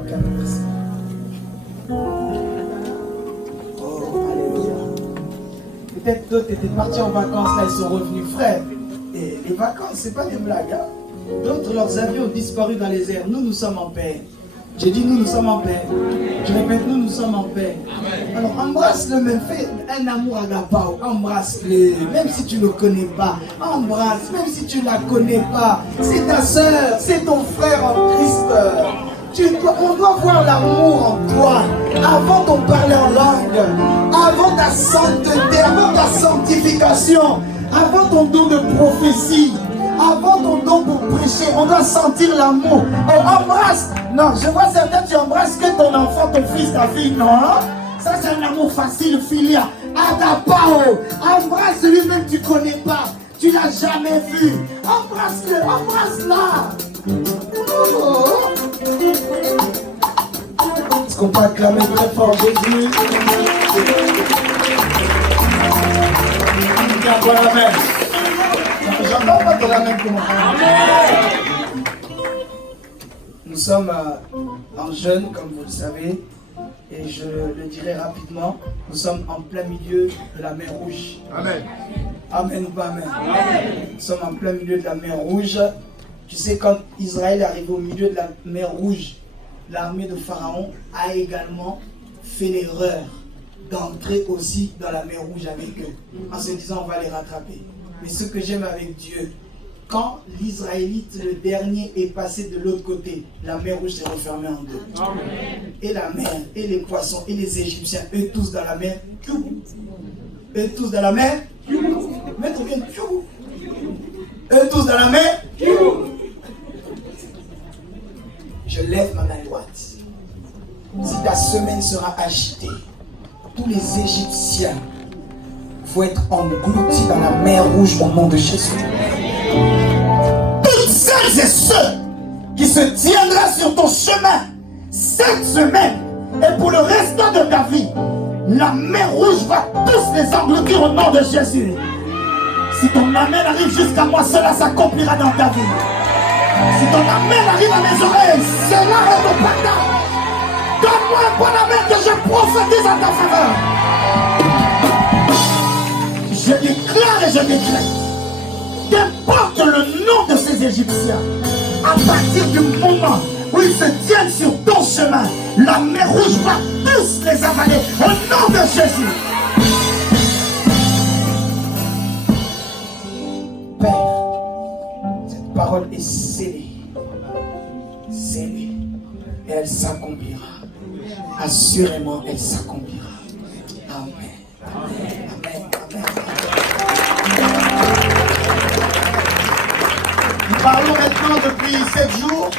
acclamer le Seigneur. Oh, alléluia. Peut-être d'autres étaient partis en vacances, là ils sont revenus, frère. Et les vacances, c'est pas des blagues. Hein? D'autres, leurs avions ont disparu dans les airs. Nous, nous sommes en paix. J'ai dit, nous sommes en paix. Je répète, nous sommes en paix. Alors, embrasse-le, même fais un amour agapao. Embrasse-le, même si tu ne le connais pas. Embrasse, même si tu ne la connais pas. C'est ta soeur, c'est ton frère en Christ. On doit voir l'amour en toi. Avant qu'on parle en langue, avant ta sainteté, avant ta sanctification, avant ton don de prophétie, avant ton don pour prêcher, on doit sentir l'amour. Oh, embrasse. Non, je vois certains, tu embrasses que ton enfant, ton fils, ta fille. Non, ça c'est un amour facile, filia. Agapao. Embrasse celui-même que tu ne connais pas. Tu l'as jamais vu. Embrasse-le, embrasse-la. Oh. Est-ce qu'on peut acclamer très fort Jésus? Tiens-toi la main. J'entends pas de la même que moi. Nous sommes en jeûne, comme vous le savez, et je le dirai rapidement, nous sommes en plein milieu de la mer Rouge. Amen. Amen ou pas amen? Amen. Nous sommes en plein milieu de la mer Rouge. Tu sais, quand Israël est arrivé au milieu de la mer Rouge, l'armée de Pharaon a également fait l'erreur d'entrer aussi dans la mer Rouge avec eux, en se disant on va les rattraper. Mais ce que j'aime avec Dieu, quand l'Israélite, le dernier, est passé de l'autre côté, la mer Rouge s'est refermée en deux. Amen. Et la mer, et les poissons, et les Égyptiens, eux tous dans la mer, eux tous dans la mer, maître bien, eux tous dans la mer, je lève ma main droite. Si ta semaine sera agitée, tous les Égyptiens vont être engloutis dans la mer Rouge au nom de Jésus. Toutes celles et ceux qui se tiendront sur ton chemin cette semaine et pour le restant de ta vie, la mer Rouge va tous les engloutir au nom de Jésus. Si ton amen arrive jusqu'à moi, cela s'accomplira dans ta vie. Si ton amen arrive à mes oreilles, cela est mon partage. Donne-moi un bon amen que je prophétise en ta faveur. Je déclare et je déclare. Qu'importe le nom de ces Égyptiens, à partir du moment où ils se tiennent sur ton chemin, la mer Rouge va tous les avaler au nom de Jésus. Père, cette parole est scellée. Scellée. Et elle s'accomplira. Assurément, elle s'accomplira. Amen. Amen. Amen. Amen. Nous parlons maintenant depuis 7 jours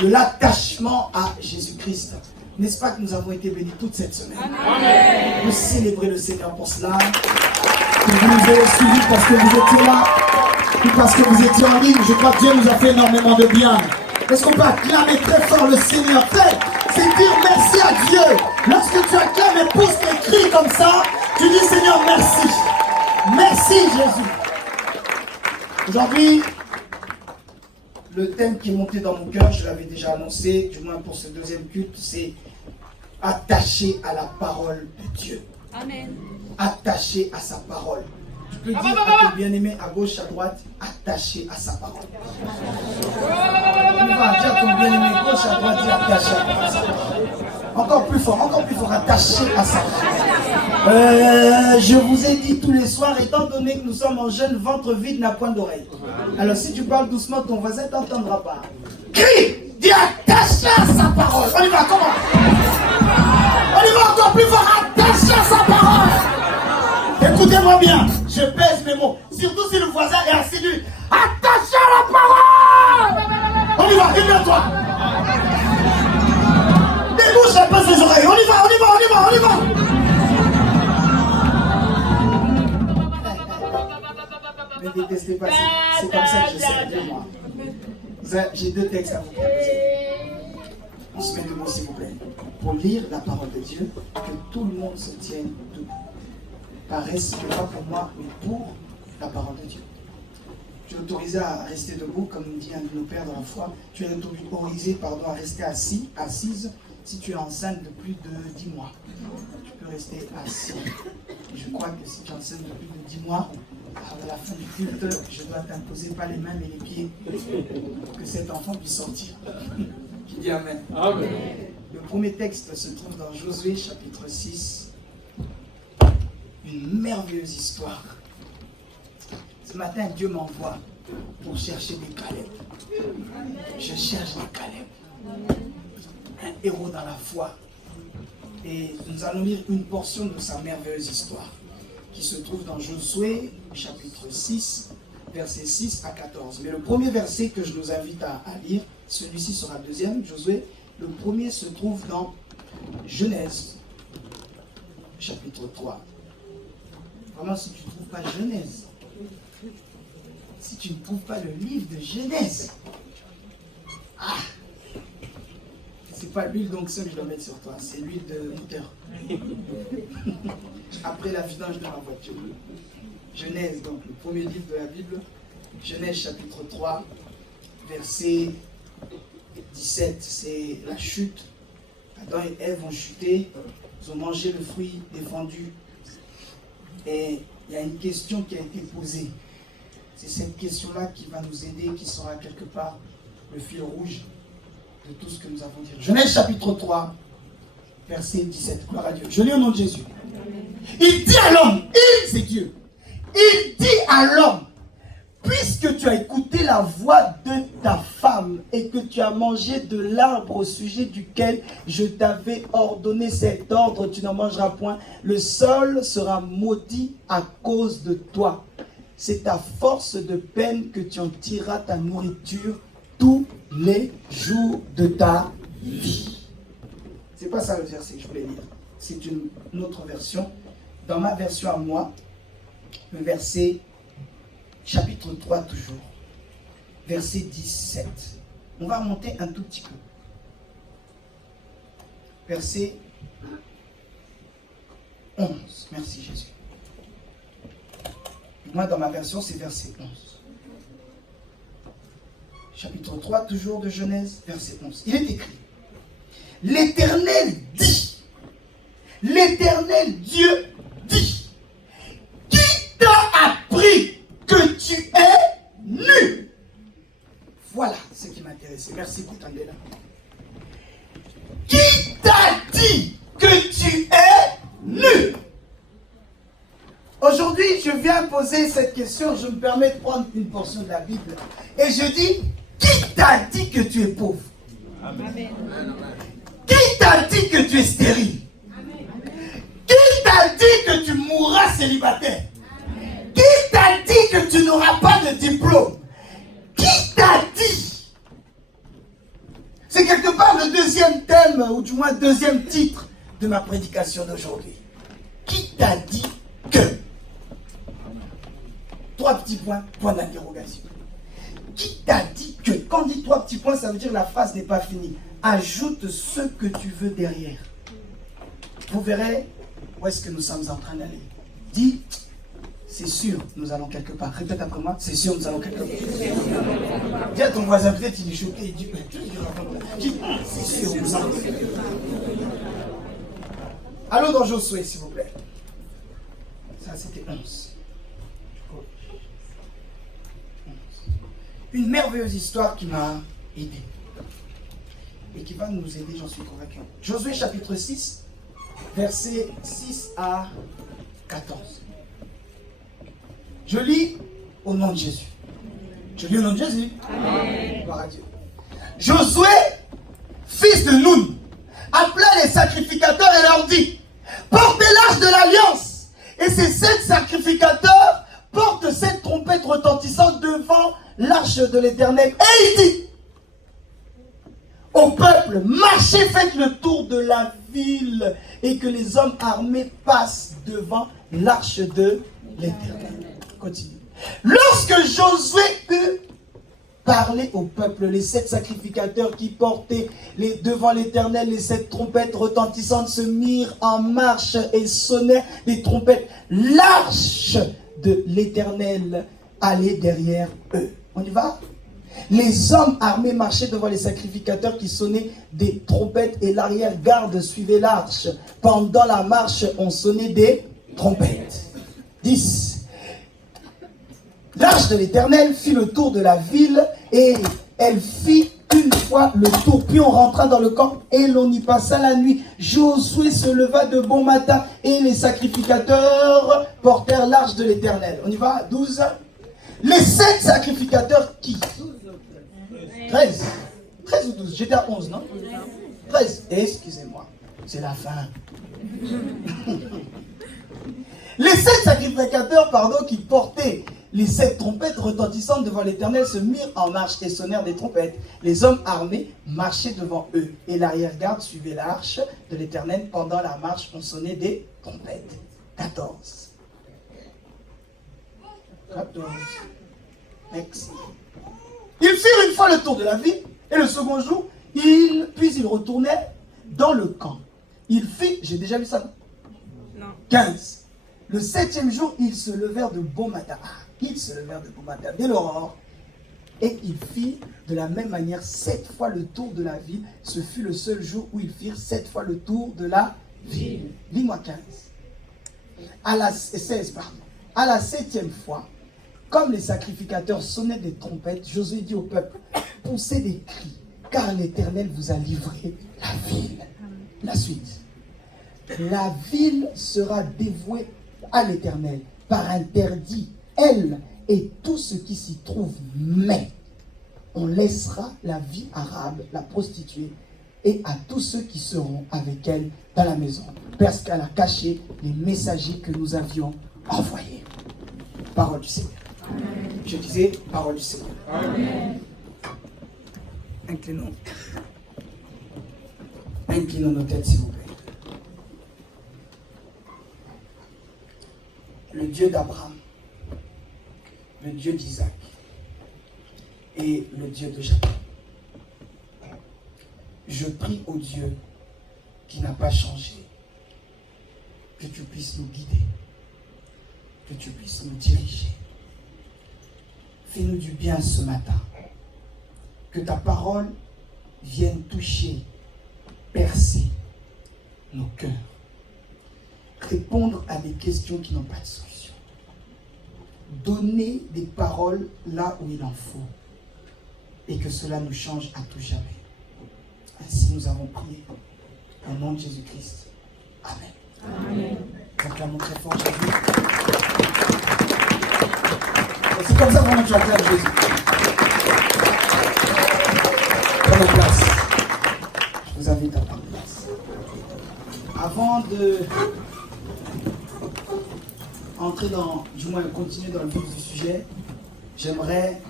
de l'attachement à Jésus-Christ. N'est-ce pas que nous avons été bénis toute cette semaine? Amen. Vous célébrez le Seigneur pour cela. Que vous nous avez suivis parce que vous étiez là. Ou parce que vous étiez en ligne. Je crois que Dieu nous a fait énormément de bien. Est-ce qu'on peut acclamer très fort le Seigneur? C'est dire merci à Dieu. Lorsque tu acclames et pousses tes cris comme ça, tu dis Seigneur merci. Merci Jésus. Aujourd'hui, le thème qui est monté dans mon cœur, je l'avais déjà annoncé, du moins pour ce deuxième culte, c'est attaché à la parole de Dieu. Amen. Attaché à sa parole. Tu peux dire à tes bien-aimés à gauche, à droite, attaché à sa parole. On va dire à ton bien-aimé gauche, à droite, dire attaché à sa parole. Encore plus fort, attaché à sa parole. Je vous ai dit tous les soirs, étant donné que nous sommes en jeûne, ventre vide n'a point d'oreille. Alors si tu parles doucement, ton voisin ne t'entendra pas. Crie, dis attaché à sa parole. On y va, comment? On y va encore plus fort, attaché à sa parole. Écoutez-moi bien, je pèse mes mots. Surtout si le voisin est assidu. Attaché à la parole. On y va, réveille-toi. Débouche un peu ses oreilles. On y va. Ne détestez pas, c'est comme ça que je sais de moi. J'ai 2 textes à vous proposer. On se met debout s'il vous plaît. Pour lire la parole de Dieu, que tout le monde se tienne debout. Pas pour moi, mais pour la parole de Dieu. Tu es autorisé à rester debout, comme dit un de nos pères dans la foi. Tu es autorisé à rester assise si tu es enceinte de plus de 10 mois. Tu peux rester assis. Et je crois que si tu es enceinte de plus de 10 mois, à la fin du culte, je dois t'imposer pas les mains mais les pieds pour que cet enfant puisse sortir. Qui dit Amen. Amen. Le premier texte se trouve dans Josué chapitre 6. Une merveilleuse histoire. Ce matin, Dieu m'envoie pour chercher des Caleb. Je cherche des Caleb. Un héros dans la foi. Et nous allons lire une portion de sa merveilleuse histoire qui se trouve dans Josué chapitre 6, versets 6 à 14. Mais le premier verset que je nous invite à lire, celui-ci sera le deuxième, Josué. Le premier se trouve dans Genèse chapitre 3. Vraiment, si tu ne trouves pas Genèse, si tu ne trouves pas le livre de Genèse, c'est pas l'huile d'onction que je dois mettre sur toi, c'est l'huile de moteur. Après la vidange de ma voiture. Genèse, donc le premier livre de la Bible, Genèse chapitre 3, verset 17, c'est la chute. Adam et Ève ont chuté, ils ont mangé le fruit défendu. Et il y a une question qui a été posée. C'est cette question-là qui va nous aider, qui sera quelque part le fil rouge de tout ce que nous avons dit. Genèse chapitre 3, verset 17. Gloire à Dieu. Je lis au nom de Jésus. Il dit à l'homme, c'est Dieu. Il dit à l'homme, puisque tu as écouté la voix de ta femme et que tu as mangé de l'arbre au sujet duquel je t'avais ordonné cet ordre, tu n'en mangeras point, le sol sera maudit à cause de toi. C'est à force de peine que tu en tireras ta nourriture tous les jours de ta vie. C'est pas ça le verset que je voulais lire. C'est une autre version. Dans ma version à moi, le verset chapitre 3 toujours, verset 17. On va remonter un tout petit peu. Verset 11. Merci Jésus. Moi, dans ma version, c'est verset 11. Chapitre 3, toujours de Genèse, verset 11. Il est écrit, l'Éternel dit, l'Éternel Dieu dit, qui t'a appris que tu es nu? Voilà ce qui m'intéressait. Merci pour Tandela. Qui t'a dit que tu es nu? Aujourd'hui, je viens poser cette question, je me permets de prendre une portion de la Bible. Et je dis, qui t'a dit que tu es pauvre? Amen. Qui t'a dit que tu es stérile? Amen. Qui t'a dit que tu mourras célibataire? Amen. Qui t'a dit que tu n'auras pas de diplôme? Qui t'a dit? C'est quelque part le deuxième thème, ou du moins le deuxième titre de ma prédication d'aujourd'hui. Qui t'a dit que? 3 petits points, point d'interrogation. Qui t'a dit que? Quand on dit 3 petits points, ça veut dire que la phrase n'est pas finie. Ajoute ce que tu veux derrière. Vous verrez où est-ce que nous sommes en train d'aller. Dis, c'est sûr, nous allons quelque part. Répète après moi, c'est sûr, nous allons quelque part. Dis à ton voisin, peut-être il est choqué, il dit, c'est sûr, nous allons quelque part. Allons dans Josué, s'il vous plaît. Ça, c'était 11. Une merveilleuse histoire qui m'a aidé. Et qui va nous aider, j'en suis convaincu. Josué chapitre 6, versets 6 à 14. Je lis au nom de Jésus. Je lis au nom de Jésus. Amen. Gloire à Dieu. Josué, fils de Nun, appela les sacrificateurs et leur dit, portez l'arche de l'alliance. Et ces 7 sacrificateurs portent cette trompette retentissante devant l'arche de l'Éternel. Et il dit au peuple, marchez, faites le tour de la ville et que les hommes armés passent devant l'arche de l'Éternel. Continue. Lorsque Josué eut parlé au peuple, les 7 sacrificateurs qui portaient devant l'Éternel les 7 trompettes retentissantes se mirent en marche et sonnèrent les trompettes. L'arche de l'Éternel allaient derrière eux. On y va? Les hommes armés marchaient devant les sacrificateurs qui sonnaient des trompettes et l'arrière-garde suivait l'arche. Pendant la marche, on sonnait des trompettes. 10. L'arche de l'Éternel fit le tour de la ville et elle fit une fois le tour. Puis on rentra dans le camp et l'on y passa la nuit. Josué se leva de bon matin et les sacrificateurs portèrent l'arche de l'Éternel. On y va? 12. Les 7 sacrificateurs qui? 13. 13 ou 12? J'étais à 11, non? 13. Excusez-moi, c'est la fin. Les 7 sacrificateurs, qui portaient les 7 trompettes retentissantes devant l'Éternel se mirent en marche et sonnèrent des trompettes. Les hommes armés marchaient devant eux et l'arrière-garde suivait l'arche de l'Éternel. Pendant la marche, on sonnait des trompettes. 14. Merci. Ils firent une fois le tour de la ville et le second jour, puis ils retournaient dans le camp. Il fit, j'ai déjà vu ça, non? 15. Le 7e jour, ils se levèrent de bon matin. Ils se levèrent de bon matin dès l'aurore. Et ils firent de la même manière 7 fois le tour de la ville. Ce fut le seul jour où ils firent 7 fois le tour de la ville. Dis-moi 15. 16, pardon. À la 7e fois, comme les sacrificateurs sonnaient des trompettes, Josué dit au peuple, poussez des cris, car l'Éternel vous a livré la ville. La suite. La ville sera dévouée à l'Éternel par interdit, elle et tout ce qui s'y trouve, mais on laissera la vie arabe, la prostituée, et à tous ceux qui seront avec elle dans la maison, parce qu'elle a caché les messagers que nous avions envoyés. Parole du Seigneur. Amen. Je disais, parole du Seigneur. Amen. Inclinons. Inclinons nos têtes, s'il vous plaît. Le Dieu d'Abraham, le Dieu d'Isaac et le Dieu de Jacob. Je prie au Dieu qui n'a pas changé, que tu puisses nous guider, que tu puisses nous diriger. Fais-nous du bien ce matin. Que ta parole vienne toucher, percer nos cœurs. Répondre à des questions qui n'ont pas de solution. Donner des paroles là où il en faut. Et que cela nous change à tout jamais. Ainsi nous avons prié. Au nom de Jésus-Christ. Amen. Amen. Acclamons très fort Jésus. C'est comme ça que tu acclames Jésus. Prenez place. Je vous invite à prendre place. Avant de entrer dans, du moins continuer dans le vif du sujet, j'aimerais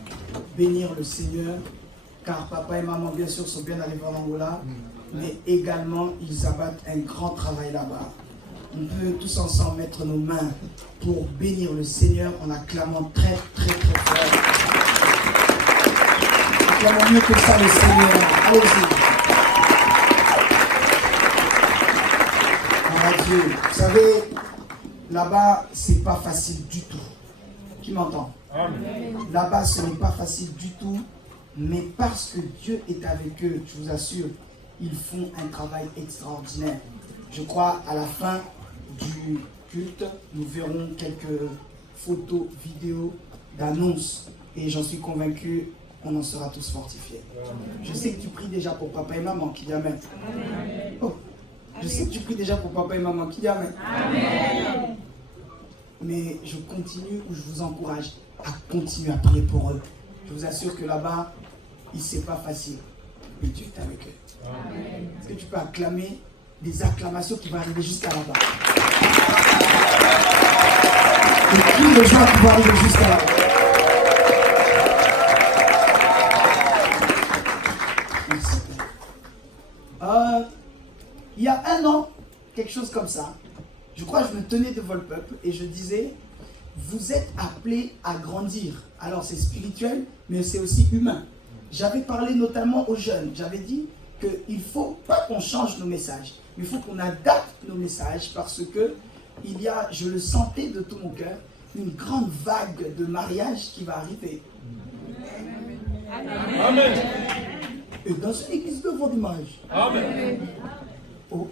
bénir le Seigneur, car papa et maman bien sûr sont bien arrivés en Angola, mais également ils abattent un grand travail là-bas. On peut tous ensemble mettre nos mains pour bénir le Seigneur en acclamant très très très fort. Acclamons mieux que ça le Seigneur. Allez-y. Oh Dieu, vous savez, là-bas, c'est pas facile du tout. Qui m'entend? Là-bas, ce n'est pas facile du tout, mais parce que Dieu est avec eux, je vous assure, ils font un travail extraordinaire. Je crois à la fin du culte, nous verrons quelques photos, vidéos d'annonces et j'en suis convaincu qu'on en sera tous fortifiés. Je sais que tu pries déjà pour papa et maman, qui dit Amen. Oh, je sais que tu pries déjà pour papa et maman, qui dit Amen. Amen. Mais je continue ou je vous encourage à continuer à prier pour eux. Je vous assure que là-bas, c'est pas facile, mais Dieu est avec eux. Amen. Est-ce que tu peux acclamer des acclamations qui vont arriver jusqu'à là-bas? Des cris de joie qui vont arriver jusqu'à là-bas. Merci. Il y a un an, quelque chose comme ça, je crois que je me tenais devant le peuple et je disais, vous êtes appelés à grandir. Alors c'est spirituel, mais c'est aussi humain. J'avais parlé notamment aux jeunes. J'avais dit qu'il ne faut pas qu'on change nos messages. Il faut qu'on adapte nos messages parce que je le sentais de tout mon cœur, une grande vague de mariage qui va arriver. Amen. Et dans une église de vos mariage. Amen. Oh.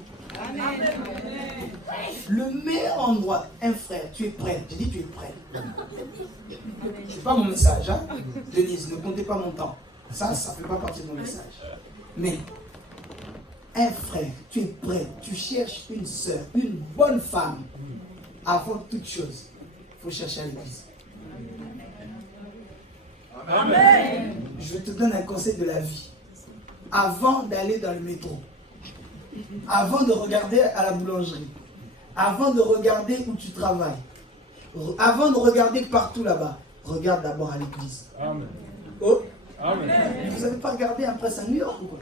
Le meilleur endroit, un frère, tu es prêt. Je dis tu es prêt. C'est pas mon message, hein. Denise, ne comptez pas mon temps. Ça ne fait pas partie de mon message. Mais un frère, tu es prêt, tu cherches une soeur, une bonne femme. Avant toute chose, il faut chercher à l'église. Amen. Je te donne un conseil de la vie. Avant d'aller dans le métro, avant de regarder à la boulangerie, avant de regarder où tu travailles, avant de regarder partout là-bas, regarde d'abord à l'église. Amen. Oh. Amen. Vous n'avez pas regardé un prince à New York ou quoi?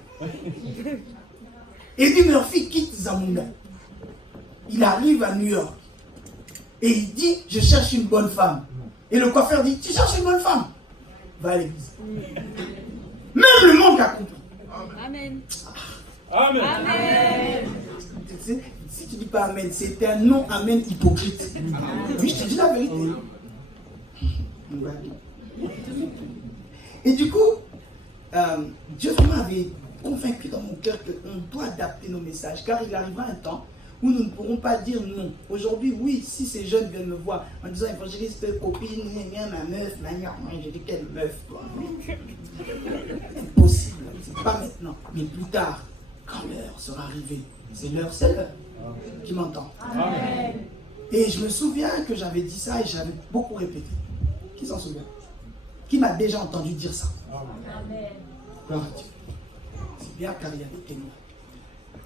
Eddie Murphy quitte Zamunda. Il arrive à New York. Et il dit, je cherche une bonne femme. Et le coiffeur dit, tu cherches une bonne femme? Va à l'église. Même le monde a compris. Amen. Amen. Amen. Si tu dis pas Amen, c'est un non-Amen hypocrite. Oui, je te dis la vérité. Et du coup, Dieu vraiment avait convaincu dans mon cœur qu'on doit adapter nos messages, car il arrivera un temps où nous ne pourrons pas dire non. Aujourd'hui, oui, si ces jeunes viennent me voir en disant évangéliste, copine, ma meuf, je dis quelle meuf, toi. C'est possible, c'est pas maintenant, mais plus tard, quand l'heure sera arrivée. C'est l'heure. Qui m'entend? Amen. Et je me souviens que j'avais dit ça et j'avais beaucoup répété. Qui s'en souvient? Qui m'a déjà entendu dire ça? Amen. Gloire à Dieu. C'est bien car il y a des témoins.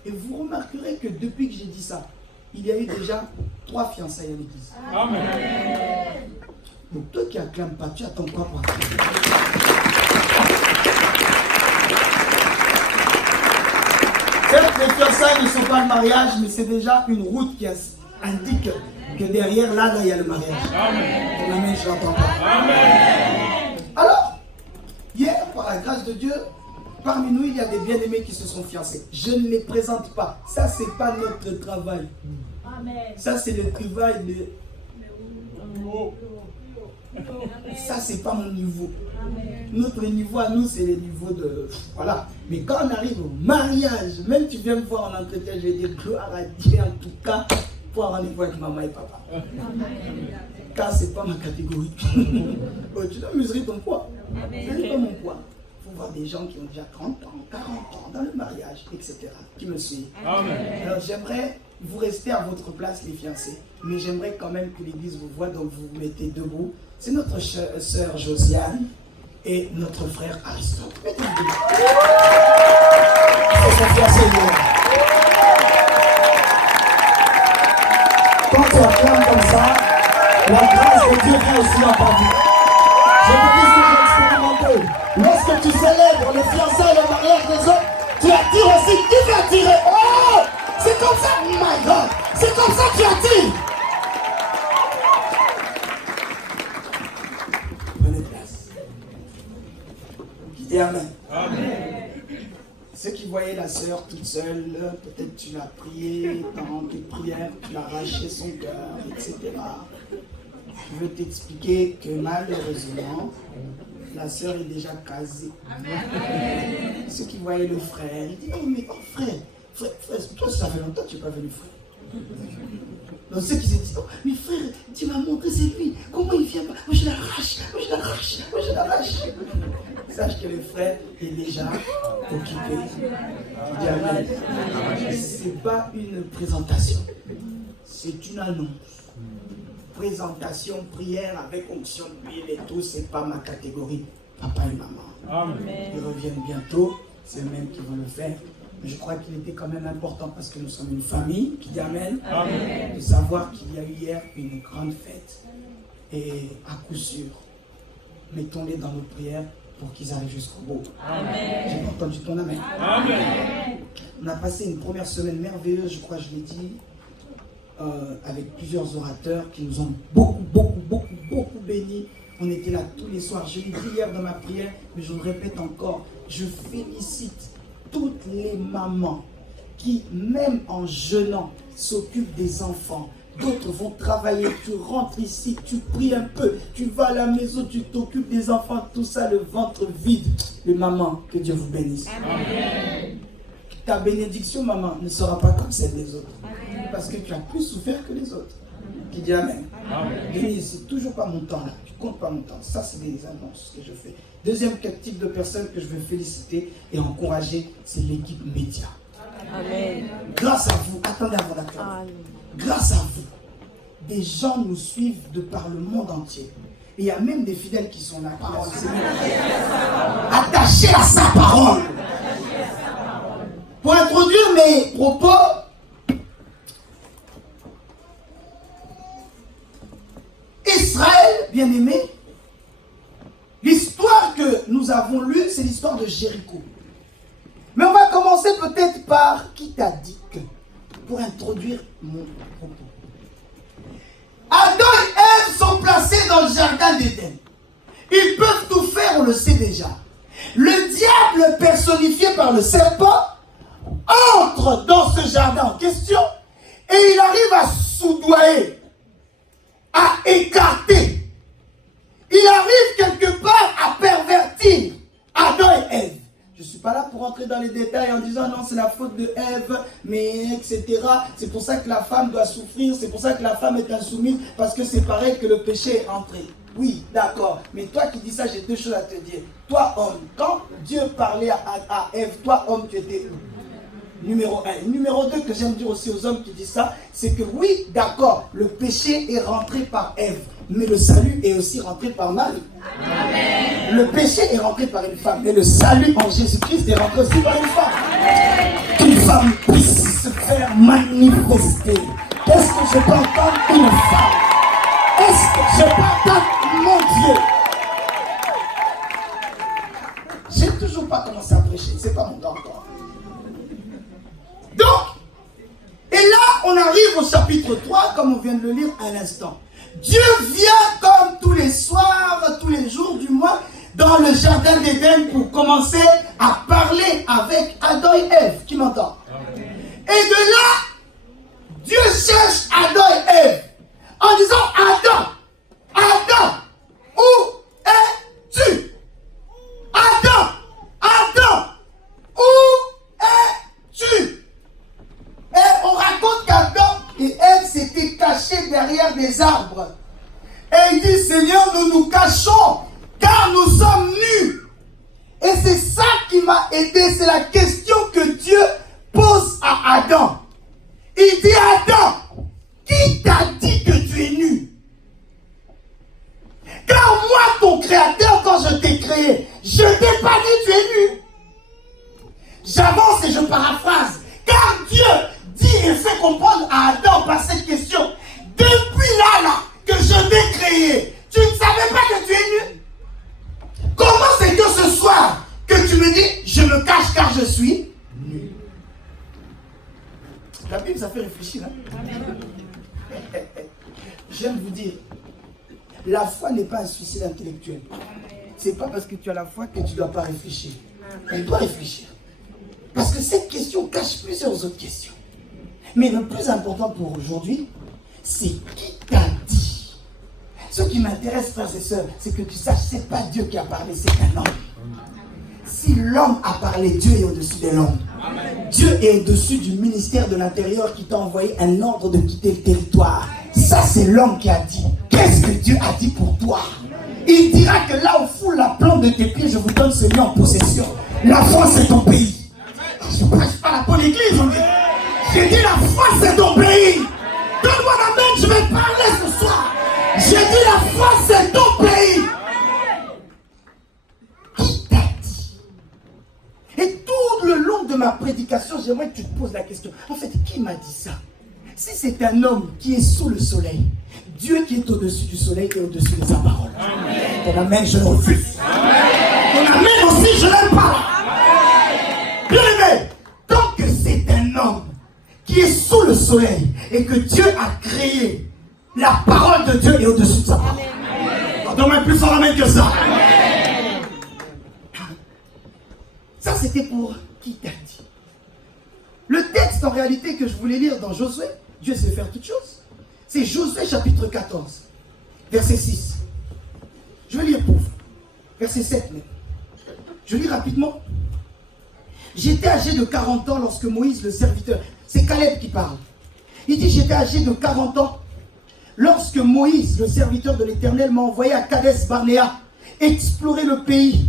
Et vous remarquerez que depuis que j'ai dit ça, il y a eu déjà 3 fiançailles à l'église. Amen. Donc toi qui acclames pas, tu attends quoi pour acclamer? Certes, les fiançailles ne sont pas le mariage, mais c'est déjà une route qui indique que derrière, là, il y a le mariage. Amen. Ton amen, je l'entends pas. Amen. Alors, hier, par la grâce de Dieu, parmi nous, il y a des bien-aimés qui se sont fiancés. Je ne les présente pas. Ça, c'est pas notre travail. Amen. Ça, c'est le travail de... Ça, c'est pas mon niveau. Notre niveau à nous, c'est le niveau de... Voilà. Mais quand on arrive au mariage, même tu viens me voir en entretien, je vais dire gloire à Dieu en tout cas pour avoir rendez-vous avec maman et papa. Car c'est pas ma catégorie. Oh, tu dois mesurer ton poids. C'est pas mon poids. Il faut voir des gens qui ont déjà 30 ans, 40 ans dans le mariage, etc. Qui me suivent. Amen. Alors j'aimerais vous rester à votre place les fiancés, mais j'aimerais quand même que l'église vous voie, donc vous vous mettez debout. C'est notre sœur Josiane et notre frère Aristote. Mettez-vous debout. C'est son fiancé hier. Quand tu acclames comme ça, la grâce de Dieu vient aussi dans ta vie. Je te dis ce que j'ai expérimenté. Lorsque tu célèbres le fiançailles et le mariage des autres, tu attires aussi qui va attirer. Oh! C'est comme ça, my God! C'est comme ça que tu attires! Prenez place. Dis Amen. Amen. Ceux qui voyaient la sœur toute seule, peut-être tu l'as priée, dans tes prières, tu l'as arraché son cœur, etc. Je veux t'expliquer que malheureusement, la sœur est déjà casée. Amen. Ceux qui voyaient le frère, ils disent, oh mais oh, frère, toi ça fait longtemps que tu n'es pas venu frère. Donc ceux qui se disent, oh mais frère, tu m'as montré c'est lui, comment il vient pas? Moi je l'arrache, moi je l'arrache, moi je l'arrache. Sache que le frère est déjà occupé. Dis Amen. C'est pas une présentation, c'est une annonce. Présentation, prière avec onction d'huile et tout, c'est pas ma catégorie. Papa et maman. Amen. Ils reviennent bientôt, c'est eux-mêmes qui vont le faire. Mais je crois qu'il était quand même important parce que nous sommes une famille qui dit Amen. Amen. De savoir qu'il y a eu hier une grande fête. Et à coup sûr, mettons-les dans nos prières pour qu'ils arrivent jusqu'au bout. Amen. J'ai pas entendu ton Amen. Amen. On a passé une première semaine merveilleuse, je crois que je l'ai dit, avec plusieurs orateurs qui nous ont beaucoup bénis. On était là tous les soirs. Je l'ai dit hier dans ma prière, mais je le répète encore. Je félicite toutes les mamans qui, même en jeûnant, s'occupent des enfants, D'autres vont travailler, tu rentres ici, tu pries un peu, tu vas à la maison, tu t'occupes des enfants, tout ça, le ventre vide. Les mamans, que Dieu vous bénisse. Amen. Ta bénédiction, maman, ne sera pas comme celle des autres. Parce que tu as plus souffert que les autres. Qui dit Amen. Denise, c'est toujours pas mon temps là. Tu comptes pas mon temps. Ça, c'est des annonces que je fais. Deuxième type de personnes que je veux féliciter et encourager, c'est l'équipe média. Amen. Grâce à vous, attendez avant d'accueillir. Grâce à vous, des gens nous suivent de par le monde entier. Et il y a même des fidèles qui sont là. Attachés à sa parole. Pour introduire mes propos, Israël, bien-aimé, l'histoire que nous avons lue, c'est l'histoire de Jéricho. Mais on va commencer peut-être par qui t'a dit que, pour introduire mon propos. Adam et Ève sont placés dans le jardin d'Éden. Ils peuvent tout faire, on le sait déjà. Le diable, personnifié par le serpent, entre dans ce jardin en question et il arrive à soudoyer, à écarter. Il arrive quelque part à pervertir Adam et Ève. Je ne suis pas là pour entrer dans les détails en disant non, c'est la faute de Ève, mais etc. C'est pour ça que la femme doit souffrir, c'est pour ça que la femme est insoumise, parce que c'est pareil que le péché est entré. Oui, d'accord. Mais toi qui dis ça, j'ai deux choses à te dire. Toi, homme, quand Dieu parlait à Ève, toi, homme, tu étais où? Numéro 1. Numéro 2, que j'aime dire aussi aux hommes qui disent ça, c'est que oui, d'accord, le péché est rentré par Ève, mais le salut est aussi rentré par Marie. Amen. Le péché est rentré par une femme, mais le salut en Jésus-Christ est rentré aussi par une femme. Qu'une femme puisse se faire manifester. Est-ce que je peux entendre une femme? Est-ce que je peux entendre mon Dieu? J'ai toujours pas commencé à prêcher, c'est pas mon temps encore. Donc, et là, on arrive au chapitre 3, comme on vient de le lire à l'instant. Dieu vient comme tous les soirs, tous les jours du mois, dans le jardin d'Éden pour commencer à parler avec Adam et Ève. Qui m'entend? Et de là, Dieu cherche Adam et Ève en disant, Adam, où es-tu? Adam, où es-tu? Et on raconte qu'Adam et Ève s'étaient cachés derrière des arbres. Et il dit, Seigneur, nous nous cachons, car nous sommes nus. Et c'est ça qui m'a aidé, c'est la question que Dieu pose à Adam. Il dit, Adam, qui t'a dit que tu es nu? Car moi, ton créateur, quand je t'ai créé, je t'ai pas dit tu es nu. J'avance et je paraphrase. Car Dieu dit et fait comprendre à Adam par cette question, depuis là, que je t'ai créé, tu ne savais pas que tu es nu? Comment c'est que ce soir, que tu me dis, je me cache car je suis nu? La Bible, ça fait réfléchir. Hein? J'aime vous dire, la foi n'est pas un suicide intellectuel. C'est pas parce que tu as la foi que tu ne dois pas réfléchir. Elle doit réfléchir. Parce que cette question cache plusieurs autres questions. Mais le plus important pour aujourd'hui, c'est qui t'a dit. Ce qui m'intéresse, frères et sœurs, c'est que tu saches, c'est pas Dieu qui a parlé, c'est un homme. Si l'homme a parlé, Dieu est au-dessus de l'homme. Dieu est au-dessus du ministère de l'Intérieur qui t'a envoyé un ordre de quitter le territoire. Ça, c'est l'homme qui a dit. Qu'est-ce que Dieu a dit pour toi? Il dira que là, au fond, la plante de tes pieds, je vous donne ce lieu en possession. La France est ton pays. Je ne prêche pas la bonne église, on dit. J'ai dit la France est ton pays. Donne-moi la main, je vais parler ce soir. J'ai dit la France est ton pays. Qui t'a dit? Et tout le long de ma prédication, j'aimerais que tu te poses la question. En fait, qui m'a dit ça? Si c'est un homme qui est sous le soleil, Dieu qui est au-dessus du soleil et au-dessus de sa parole. Ton amen, je le refuse. Ton amen aussi, je l'aime pas. Bien aimé, tant que c'est un homme qui est sous le soleil et que Dieu a créé, la parole de Dieu est au-dessus de sa parole. Donne-moi plus fort amen que ça. Ça, c'était pour qui t'a dit. Le texte en réalité que je voulais lire dans Josué, Dieu sait faire toutes choses. C'est Josué chapitre 14, verset 6. Je vais lire pour vous. Verset 7 même. Je lis rapidement. J'étais âgé de 40 ans lorsque Moïse, le serviteur, c'est Caleb qui parle. Il dit, j'étais âgé de 40 ans lorsque Moïse, le serviteur de l'Éternel, m'a envoyé à Kadès Barnéa explorer le pays.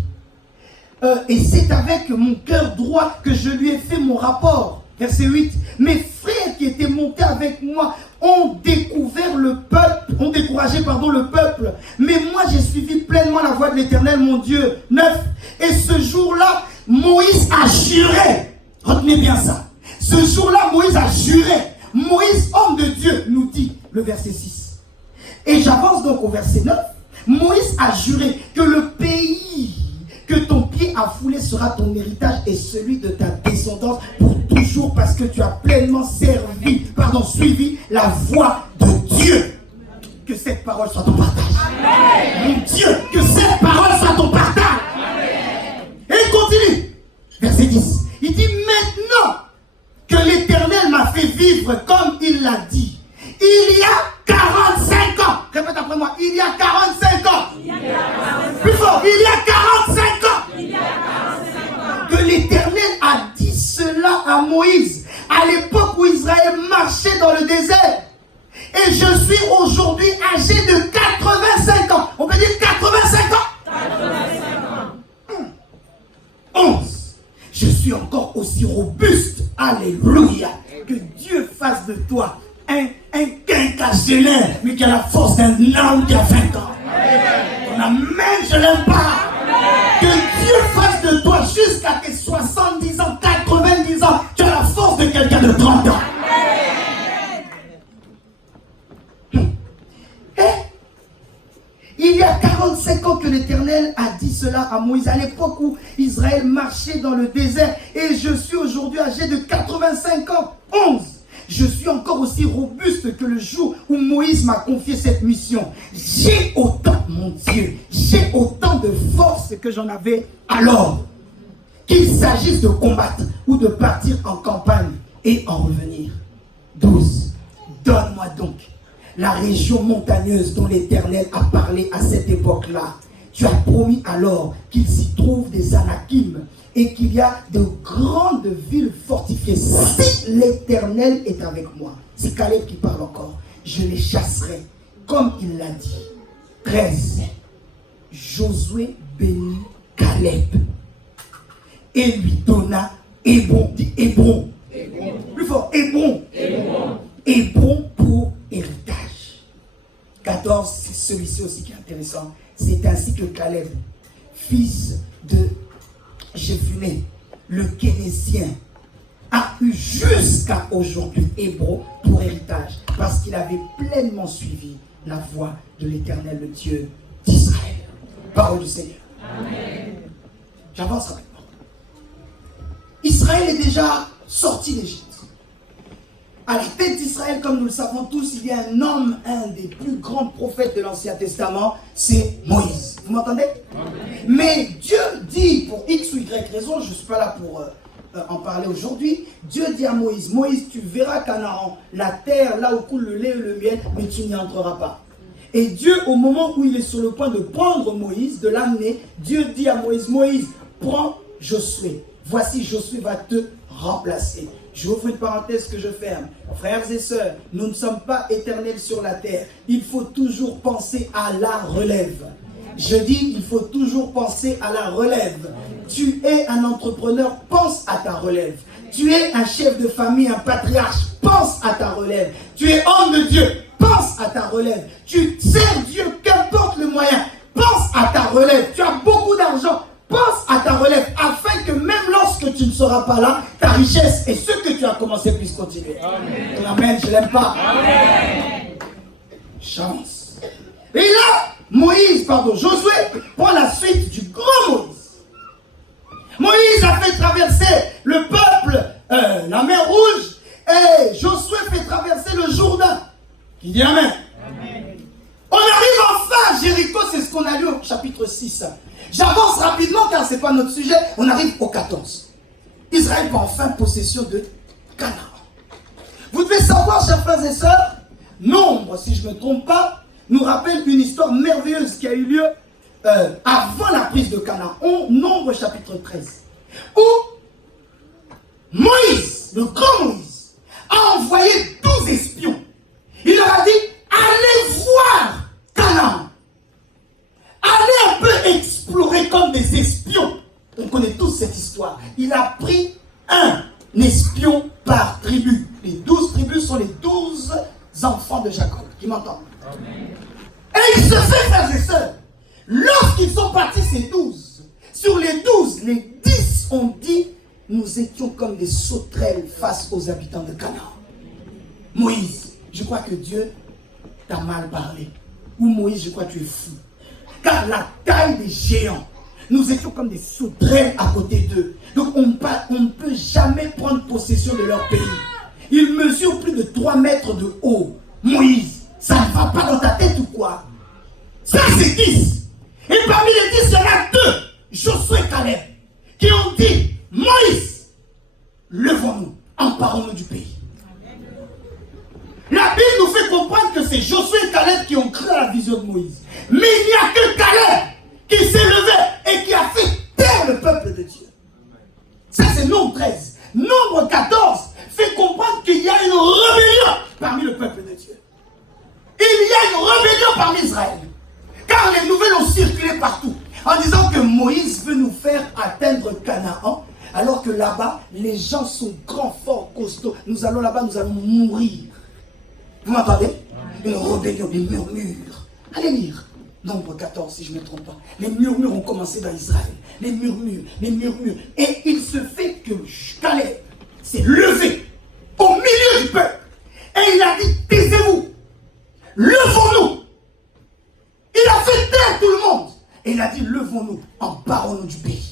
Et c'est avec mon cœur droit que je lui ai fait mon rapport. Verset 8. Mes frères qui étaient montés avec moi ont découragé le peuple. Mais moi j'ai suivi pleinement la voie de l'Éternel, mon Dieu. 9. Et ce jour-là, Moïse a juré. Retenez bien ça. Ce jour-là, Moïse a juré. Moïse, homme de Dieu, nous dit le verset 6. Et j'avance donc au verset 9. Moïse a juré que le pays que ton pied a foulé sera ton héritage et celui de ta descendance pour toujours, parce que tu as pleinement suivi la voie de Dieu. Que cette parole soit ton partage. Amen. Mon Dieu, que cette parole soit ton partage. Amen. Et il continue. Verset 10. Il dit, maintenant que l'Éternel m'a fait vivre comme il l'a dit, il y a 45 ans. Répète après moi, il y a 45 ans. Plus fort, il y a 45 ans. Que l'Éternel a dit cela à Moïse, à l'époque où Israël marchait dans le désert. Et je suis aujourd'hui âgé de 85 ans. On peut dire 85 ans. 11. Je suis encore aussi robuste. Alléluia. Que Dieu fasse de toi un quinquagénaire, mais qui a la force d'un homme qui a 20 ans. Ton amen, je l'aime pas. Que Dieu fasse de toi jusqu'à tes 70 ans, 90 ans, tu as la force de quelqu'un de 30 ans. Il y a 45 ans que l'Éternel a dit cela à Moïse, à l'époque où Israël marchait dans le désert, et je suis aujourd'hui âgé de 85 ans. 11. Je suis encore aussi robuste que le jour où Moïse m'a confié cette mission. J'ai autant, mon Dieu, j'ai autant de force que j'en avais alors. Qu'il s'agisse de combattre ou de partir en campagne et en revenir. 12. Donne-moi donc la région montagneuse dont l'Éternel a parlé à cette époque-là. Tu as promis alors qu'il s'y trouve des Anakim et qu'il y a de grandes villes fortifiées. Si l'Éternel est avec moi, c'est Caleb qui parle encore, je les chasserai comme il l'a dit. 13. Josué bénit Caleb et lui donna Hébron. Dit Hébron. Plus fort, Hébron. Hébron pour héritage. 14, c'est celui-ci aussi qui est intéressant. C'est ainsi que Caleb, fils de Jephuné, le Kénézien, a eu jusqu'à aujourd'hui Hébron pour héritage, parce qu'il avait pleinement suivi la voie de l'Éternel, le Dieu d'Israël. Parole du Seigneur. Amen. J'avance rapidement. Israël est déjà sorti d'Égypte. À la tête d'Israël, comme nous le savons tous, il y a un homme, un des plus grands prophètes de l'Ancien Testament, c'est Moïse. Vous m'entendez? Mais Dieu dit, pour X ou Y raison, je ne suis pas là pour en parler aujourd'hui, Dieu dit à Moïse, Moïse, tu verras Canaan, la terre là où coule le lait et le miel, mais tu n'y entreras pas. Et Dieu, au moment où il est sur le point de prendre Moïse, de l'amener, Dieu dit à Moïse, Moïse, prends Josué. Voici, Josué va te remplacer. J'ouvre une parenthèse que je ferme. Frères et sœurs, nous ne sommes pas éternels sur la terre. Il faut toujours penser à la relève. Je dis, il faut toujours penser à la relève. Tu es un entrepreneur, pense à ta relève. Tu es un chef de famille, un patriarche, pense à ta relève. Tu es homme de Dieu, pense à ta relève. Tu sers Dieu, qu'importe le moyen, pense à ta relève. Tu as beaucoup d'argent, pense à ta relève, afin que même lorsque tu ne seras pas là, ta richesse et ce que tu as commencé puissent continuer. Amen. Amen, je l'aime pas. Amen. Chance. Et là, Josué prend la suite du grand Moïse. Moïse a fait traverser le peuple, la mer Rouge, et Josué fait traverser le Jourdain. Qui dit Amen. Amen. On arrive enfin à Jéricho, c'est ce qu'on a lu au chapitre 6. J'avance rapidement car ce n'est pas notre sujet. On arrive au 14. Israël prend enfin possession de Canaan. Vous devez savoir, chers frères et sœurs, Nombre, si je ne me trompe pas, nous rappelle une histoire merveilleuse qui a eu lieu avant la prise de Canaan. Nombre chapitre 13. Où Moïse, le grand Moïse, a envoyé 12 espions. Il leur a dit, allez voir Canaan. Allez un peu explorer comme des espions. On connaît tous cette histoire. Il a pris un espion par tribu. Les 12 tribus sont les 12 enfants de Jacob. Qui m'entendent? Et il se fait, frères et sœurs, lorsqu'ils sont partis ces 12, sur les 12, les 10 ont dit, nous étions comme des sauterelles face aux habitants de Canaan. Moïse, je crois que Dieu t'a mal parlé. Ou Moïse, je crois que tu es fou. Car la taille des géants, nous étions comme des sauterelles à côté d'eux. Donc on ne peut jamais prendre possession de leur pays. Ils mesurent plus de 3 mètres de haut. Moïse, ça ne va pas dans ta tête ou quoi? Ça c'est 10. Et parmi les 10, il y en a 2, Josué et Caleb, qui ont dit, Moïse, levons-nous, emparons-nous du pays. La Bible nous fait comprendre que c'est Josué et Caleb qui ont cru à la vision de Moïse. Mais il n'y a que Caleb qui s'est levé et qui a fait taire le peuple de Dieu. Ça c'est Nombre 13. Nombre 14 fait comprendre qu'il y a une rébellion parmi le peuple de Dieu. Il y a une rébellion parmi Israël. Car les nouvelles ont circulé partout en disant que Moïse veut nous faire atteindre Canaan, alors que là-bas, les gens sont grands, forts, costauds. Nous allons là-bas, nous allons mourir. Vous m'entendez? Une rébellion, des murmures. Allez lire. Nombre 14, si je ne me trompe pas. Les murmures ont commencé dans Israël. Les murmures, les murmures. Et il se fait que Caleb s'est levé au milieu du peuple. Et il a dit, taisez-vous. Levons-nous. Il a fait taire tout le monde. Et il a dit, levons-nous, emparons-nous du pays.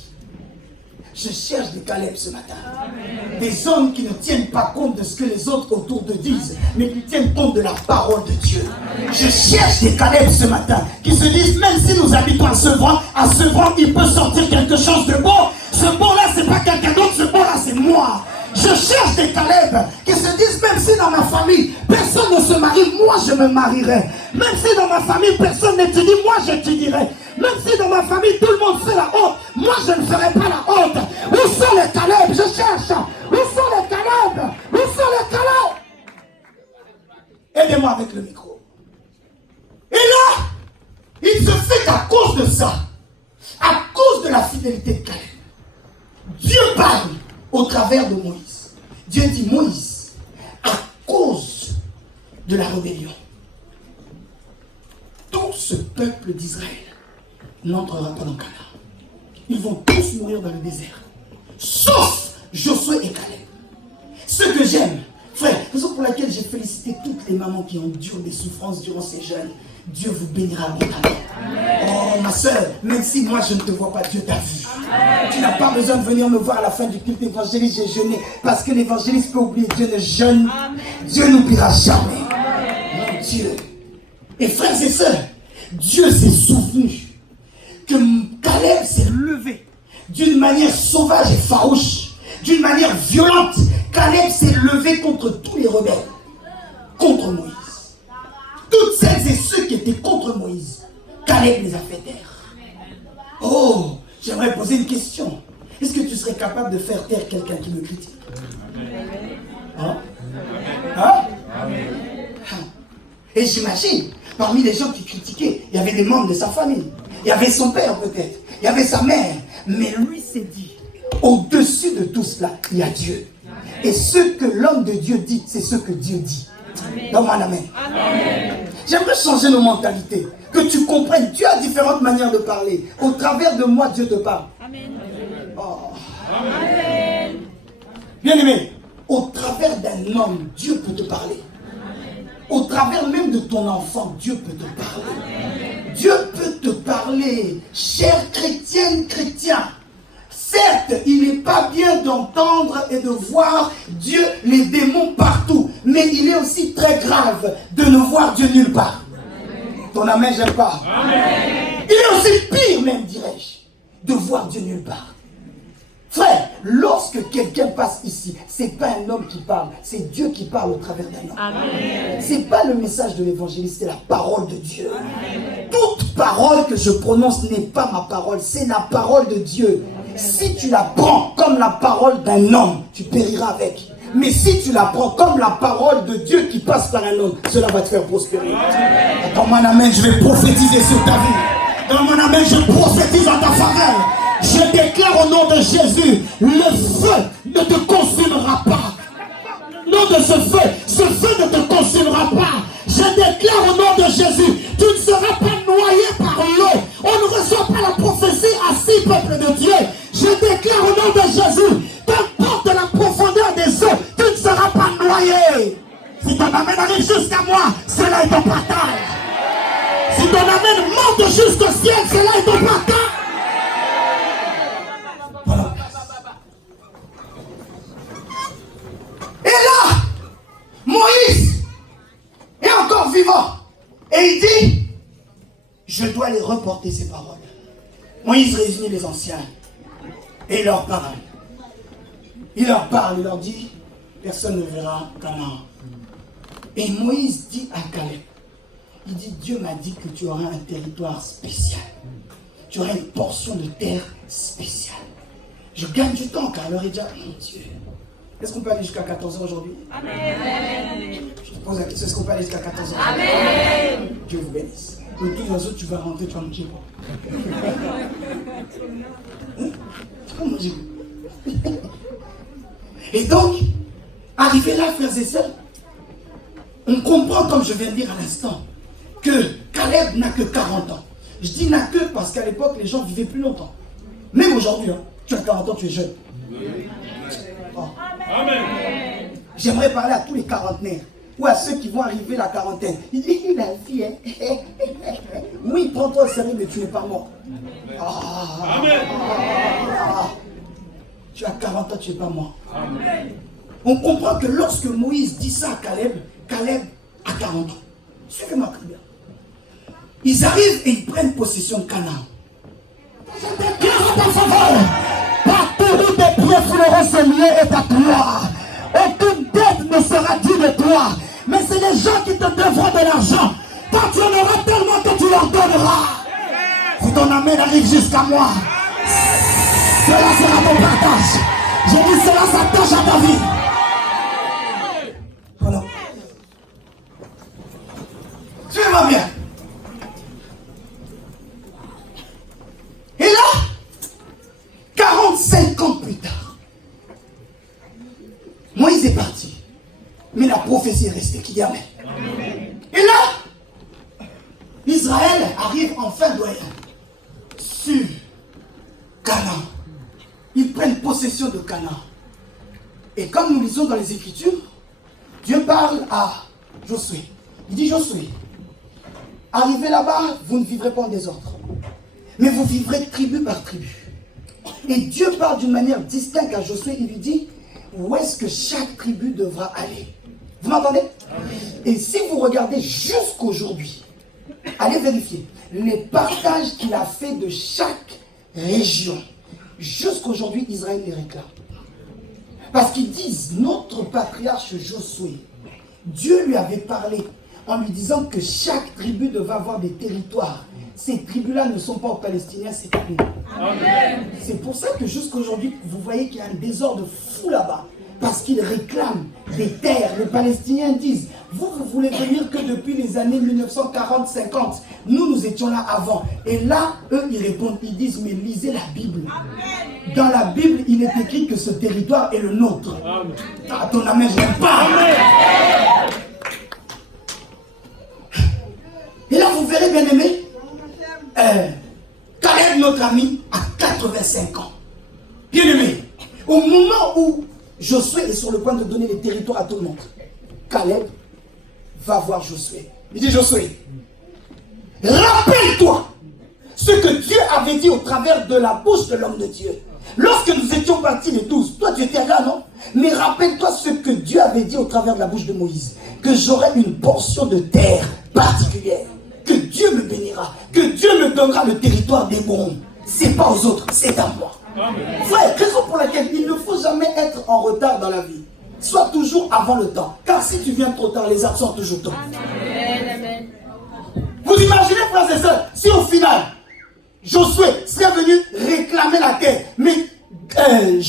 Je cherche des Caleb ce matin. Amen. Des hommes qui ne tiennent pas compte de ce que les autres autour d'eux disent, mais qui tiennent compte de la parole de Dieu. Amen. Je cherche des Caleb ce matin qui se disent, même si nous habitons à Sevran, il peut sortir quelque chose de bon. Ce bon-là, c'est pas quelqu'un d'autre, ce bon-là, c'est moi. Je cherche des Caleb qui se disent, même si dans ma famille, personne ne se marie, moi je me marierai. Même si dans ma famille, personne n'étudie, moi j'étudierai. Même si dans ma famille, tout le monde fait la honte, moi je ne ferai pas la honte. Où sont les Caleb? Je cherche. Où sont les Caleb? Où sont les Caleb? Aidez-moi avec le micro. Et là, il se fait qu'à cause de ça, à cause de la fidélité de Caleb, Dieu parle au travers de Moïse. Dieu dit, Moïse, à cause de la rébellion, tout ce peuple d'Israël n'entrera pas dans Canaan. Ils vont tous mourir dans le désert. Sauf Josué et Caleb. Ce que j'aime, frère, raison pour laquelle j'ai félicité toutes les mamans qui endurent des souffrances durant ces jeûnes. Dieu vous bénira abondamment. Oh ma soeur, même si moi je ne te vois pas, Dieu t'a vu. Amen. Tu n'as pas besoin de venir me voir à la fin du culte évangéliste, j'ai jeûné. Parce que l'évangéliste peut oublier, Dieu ne jeûne. Amen. Dieu n'oubliera jamais. Amen. Mon Dieu. Et frères et sœurs, Dieu s'est souvenu que Caleb s'est levé d'une manière sauvage et farouche, d'une manière violente. Caleb s'est levé contre tous les rebelles, contre Moïse. Toutes celles et ceux qui étaient contre Moïse, Caleb les a fait taire. Oh, j'aimerais poser une question. Est-ce que tu serais capable de faire taire quelqu'un qui me critique? Hein? Hein? Et j'imagine, parmi les gens qui critiquaient, il y avait des membres de sa famille. Il y avait son père peut-être. Il y avait sa mère. Mais lui s'est dit, au-dessus de tout cela, il y a Dieu. Et ce que l'homme de Dieu dit, c'est ce que Dieu dit. Donne-moi un amen. J'aimerais changer nos mentalités. Que tu comprennes, Dieu a différentes manières de parler. Au travers de moi, Dieu te parle. Amen. Oh. Amen. Bien-aimé, au travers d'un homme, Dieu peut te parler. Au travers même de ton enfant, Dieu peut te parler. Dieu peut te parler. Chère chrétienne, chrétien. Certes, il n'est pas bien d'entendre et de voir Dieu, les démons partout. Mais il est aussi très grave de ne voir Dieu nulle part. Ton amen, j'aime pas. Amen. Il est aussi pire même, dirais-je, de voir Dieu nulle part. Frère, Lorsque quelqu'un passe ici, c'est pas un homme qui parle, c'est Dieu qui parle au travers d'un homme. C'est pas le message de l'évangéliste, c'est la parole de Dieu. Amen. Toute parole que je prononce n'est pas ma parole, c'est la parole de Dieu. Si tu la prends comme la parole d'un homme, tu périras avec. Mais si tu la prends comme la parole de Dieu qui passe par un homme, cela va te faire prospérer. Dans mon amen, je vais prophétiser sur ta vie. Dans mon amen, je prophétise en ta faveur. Je déclare au nom de Jésus, le feu ne te consumera pas. Nom de ce feu ne te consumera pas. Je déclare au nom de Jésus, tu ne seras pas noyé par l'eau. On ne reçoit pas la prophétie assis, peuple de Dieu. Je déclare au nom de Jésus, qu'importe la profondeur des eaux, tu ne seras pas noyé. Si ton amène arrive jusqu'à moi, cela est ton partage. Si ton amène monte jusqu'au ciel, cela est ton partage. Voilà. Et là, Moïse est encore vivant. Et il dit, je dois les reporter ces paroles. Moïse réunit les anciens. Et il leur parle. Il leur dit, personne ne verra Canaan. Et Moïse dit à Caleb, il dit, Dieu m'a dit que tu auras un territoire spécial. Tu auras une portion de terre spéciale. Je gagne du temps car l'heure est déjà, mon Dieu. Est-ce qu'on peut aller jusqu'à 14h aujourd'hui? Amen. Je te pose la question, est-ce qu'on peut aller jusqu'à 14h? Amen. Dieu vous bénisse. Et tous les autres, tu vas rentrer, tu vas me dire quoi? Et donc, arrivé là, frères et sœurs, on comprend, comme je viens de dire à l'instant, que Caleb n'a que 40 ans. Je dis n'a que parce qu'à l'époque, les gens vivaient plus longtemps. Même aujourd'hui, hein, tu as 40 ans, tu es jeune. Oh. Amen. J'aimerais parler à tous les quarantenaires ou à ceux qui vont arriver à la quarantaine. Il dit, il a vie, hein? Oui, prends-toi au sérieux, mais tu n'es pas mort. Amen. Tu as 40 ans, tu n'es pas mort. Amen. On comprend que lorsque Moïse dit ça à Caleb, Caleb a 40 ans. Suivez-moi très bien. Ils arrivent et ils prennent possession de Canaan. Je déclare en ta faveur, partout où tes pieds feront semer est à toi. Aucune dette ne sera due de toi. Mais c'est les gens qui te devront de l'argent. Quand tu en auras tellement que tu leur donneras. Si ton amen arrive jusqu'à moi, cela sera mon partage. Je dis cela s'attache à ta vie. Voilà. Suivez-moi bien. Et là, 45 ans plus tard, Moïse est parti. Mais la prophétie est restée qui amen. Et là, Israël arrive enfin doyen sur Canaan. Ils prennent possession de Canaan. Et comme nous lisons dans les Écritures, Dieu parle à Josué. Il dit, Josué, arrivez là-bas, vous ne vivrez pas en désordre. Mais vous vivrez tribu par tribu. Et Dieu parle d'une manière distincte à Josué. Il lui dit, où est-ce que chaque tribu devra aller? Vous m'entendez? Et si vous regardez jusqu'aujourd'hui, allez vérifier les partages qu'il a fait de chaque région. Jusqu'aujourd'hui, Israël les réclame. Parce qu'ils disent, notre patriarche Josué, Dieu lui avait parlé en lui disant que chaque tribu devait avoir des territoires. Ces tribus-là ne sont pas aux Palestiniens, c'est à nous. C'est pour ça que jusqu'aujourd'hui, vous voyez qu'il y a un désordre fou là-bas. Parce qu'ils réclament des terres. Les Palestiniens disent, vous voulez venir que depuis les années 1940-50. Nous étions là avant. Et là, eux, ils répondent, ils disent, mais lisez la Bible. Amen. Dans la Bible, il est écrit que ce territoire est le nôtre. Amen. À ton amen, je n'aime pas. Amen. Et là, vous verrez, bien aimé, Caleb, notre ami, a 85 ans. Bien aimé, au moment où Josué est sur le point de donner les territoires à tout le monde, Caleb va voir Josué. Il dit, Josué, rappelle-toi ce que Dieu avait dit au travers de la bouche de l'homme de Dieu. Lorsque nous étions partis les 12, toi tu étais là, non? Mais rappelle-toi ce que Dieu avait dit au travers de la bouche de Moïse. Que j'aurai une portion de terre particulière. Que Dieu me bénira. Que Dieu me donnera le territoire d'Hébron. C'est pas aux autres, c'est à moi. Frère, raison pour laquelle il ne faut jamais être en retard dans la vie. Sois toujours avant le temps. Car si tu viens trop tard, les arbres sont toujours temps. Vous imaginez, frères et sœurs, si au final, Josué serait venu réclamer la terre, mais Caleb,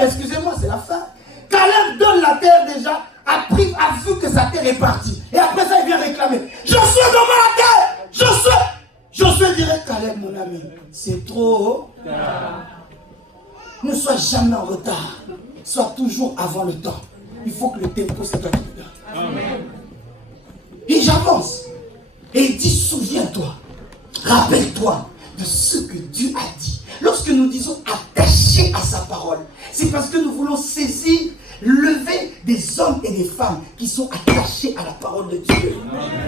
excusez-moi, c'est la fin. Caleb donne la terre déjà, a vu que sa terre est partie. Et après ça, il vient réclamer. Josué, donne-moi la terre! Josué dirait, Caleb, mon ami, c'est trop. Ne sois jamais en retard. Sois toujours avant le temps. Il faut que le tempo, c'est toi qui le donne. Et j'avance. Et il dit, souviens-toi, rappelle-toi de ce que Dieu a dit. Lorsque nous disons attaché à sa parole, c'est parce que nous voulons saisir, lever des hommes et des femmes qui sont attachés à la parole de Dieu.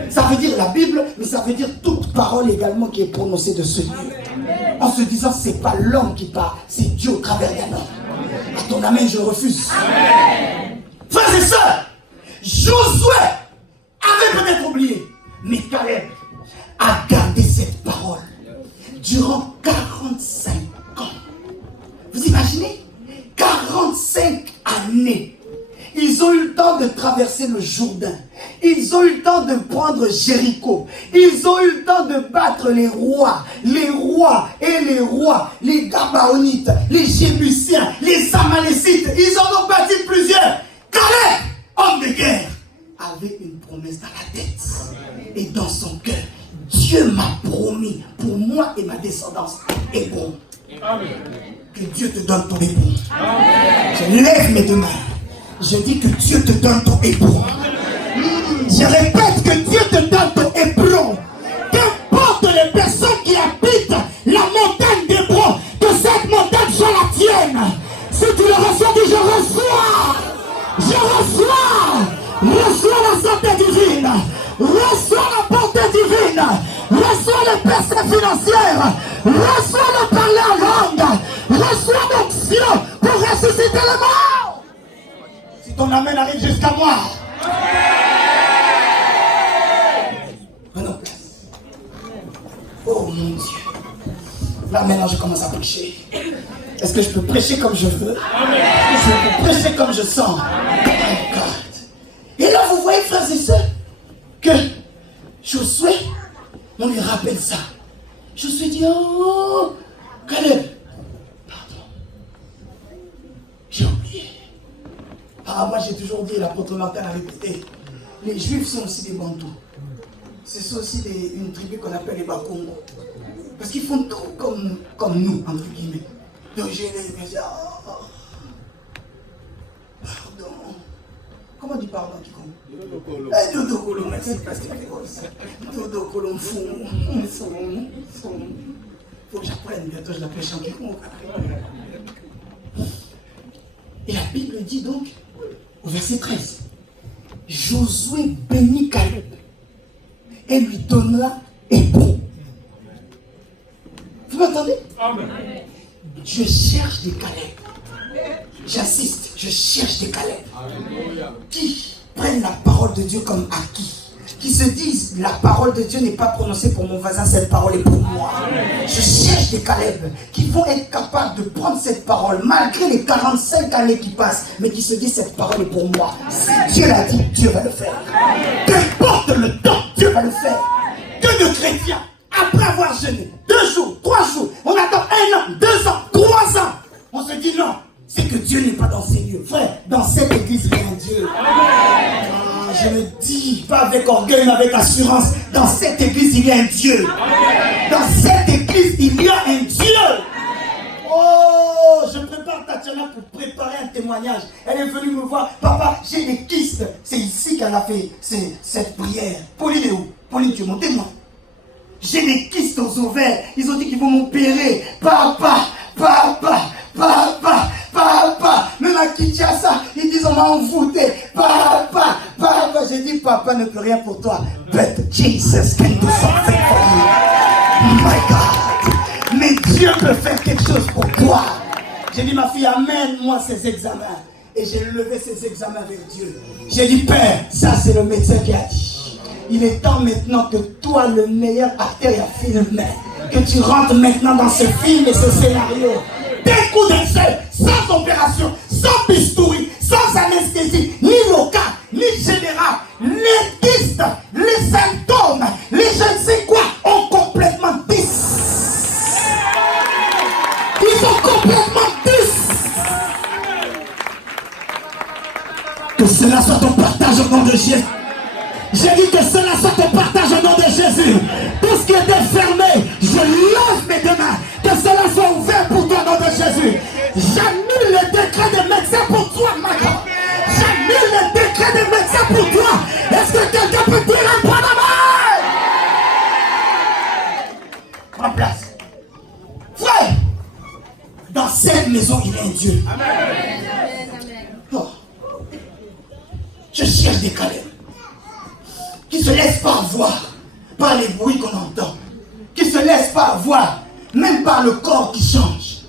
Ça veut dire la Bible, mais ça veut dire toute parole également qui est prononcée de ce Dieu. En se disant, c'est pas l'homme qui parle, c'est Dieu au travers d'un homme. À ton amen, je refuse. Frères et sœurs, Josué avait peut-être oublié, mais Caleb a gardé cette parole durant 45 ans. Vous imaginez? 45 années. Ils ont eu le temps de traverser le Jourdain. Ils ont eu le temps de prendre Jéricho. Ils ont eu le temps de battre les rois, les Gabaonites, les Jébusiens, les Amalécites. Ils en ont battu plusieurs. Caleb, homme de guerre, avait une promesse dans la tête et dans son cœur. Dieu m'a promis pour moi et ma descendance est bon. Que Dieu te donne ton époux. Je lève mes deux mains. Je dis que Dieu te donne ton époux. Je répète que Dieu te donne ton époux. Qu'importe les personnes qui habitent la montagne d'Hébron, que cette montagne soit la tienne. Si tu le reçois, dis je reçois. Je reçois la santé divine. Reçois la portée divine. Reçois le percée financière. Reçois le parler en langue. Reçois l'onction pour ressusciter le mort. Si ton amen arrive jusqu'à moi. Prenons place. Oh mon Dieu. Là maintenant je commence à prêcher. Est-ce que je peux prêcher comme je veux? Est-ce que je peux prêcher comme je sens? Oh God. Et là vous voyez, frères et sœurs, que Josué, on lui rappelle ça. Josué dit, oh, Caleb, pardon, j'ai oublié. Ah, moi j'ai toujours dit, l'apôtre Martin a répété, les Juifs sont aussi des Bantous. C'est aussi une tribu qu'on appelle les Bakongo. Parce qu'ils font tout comme nous, entre guillemets. Donc j'ai dit, oh, pardon. Comment on dit pardon, Kikongo? Dodo Kolo, merci Pasteur Kéros. Dodo Kolo, faut que j'apprenne, bientôt je l'appelle en Kikongo. Et la Bible dit donc, au verset 13, Josué bénit Caleb et lui donna Hébron. Vous m'entendez? Amen. Je cherche des Caleb. J'insiste, je cherche des Caleb. Qui prennent la parole de Dieu comme acquis. Qui se disent, la parole de Dieu n'est pas prononcée pour mon voisin, cette parole est pour moi. Je cherche des Caleb qui vont être capables de prendre cette parole, malgré les 45 années qui passent, mais qui se disent, cette parole est pour moi. Si Dieu l'a dit, Dieu va le faire. Qu'importe le temps, Dieu va le faire. Que de chrétiens, après avoir jeûné 2 jours, 3 jours, on attend 1 an, 2 ans, 3 ans. On se dit non, c'est que Dieu n'est pas dans ces lieux. Frère, dans cette église, il y a un Dieu. Je le dis, pas avec orgueil, mais avec assurance. Dans cette église, il y a un Dieu. Dans cette église, il y a un Dieu. Oh, je prépare Tatiana pour préparer un témoignage. Elle est venue me voir. Papa, j'ai des kystes. C'est ici qu'elle a fait cette prière. Pauline est où? Pauline, tu es mon témoin. J'ai des kystes aux ovaires. Ils ont dit qu'ils vont m'opérer. Papa. Même à Kinshasa, ils disent on m'a envoûté. Papa. J'ai dit papa ne peut rien pour toi. But Jesus can do something for you. My God. Mais Dieu peut faire quelque chose pour toi. J'ai dit ma fille, amène-moi ces examens. Et j'ai levé ces examens vers Dieu. J'ai dit Père, ça c'est le médecin qui a dit. Il est temps maintenant que toi, le meilleur artère et filmé, que tu rentres maintenant dans ce film et ce scénario. Des coups de seul, sans opération, sans bistouri, sans anesthésie, ni local, ni général. Les pistes, les symptômes, les je ne sais quoi ont complètement dis. Ils ont complètement dis. Que cela soit ton partage au nom de Jésus. J'ai dit que cela soit ton partage au nom de Jésus. Tout ce qui était fermé, je lève mes deux mains. Que cela soit ouvert pour toi au nom de Jésus. J'annule le décret des médecins pour toi, maintenant. J'annule le décret des médecins pour toi. Est-ce que quelqu'un peut dire un point d'amour? Prends place. Frère, dans cette maison, il y a un Dieu. Oh. Je cherche des Caleb qui ne se laissent pas voir par les bruits qu'on entend, qui ne se laissent pas voir même par le corps qui change.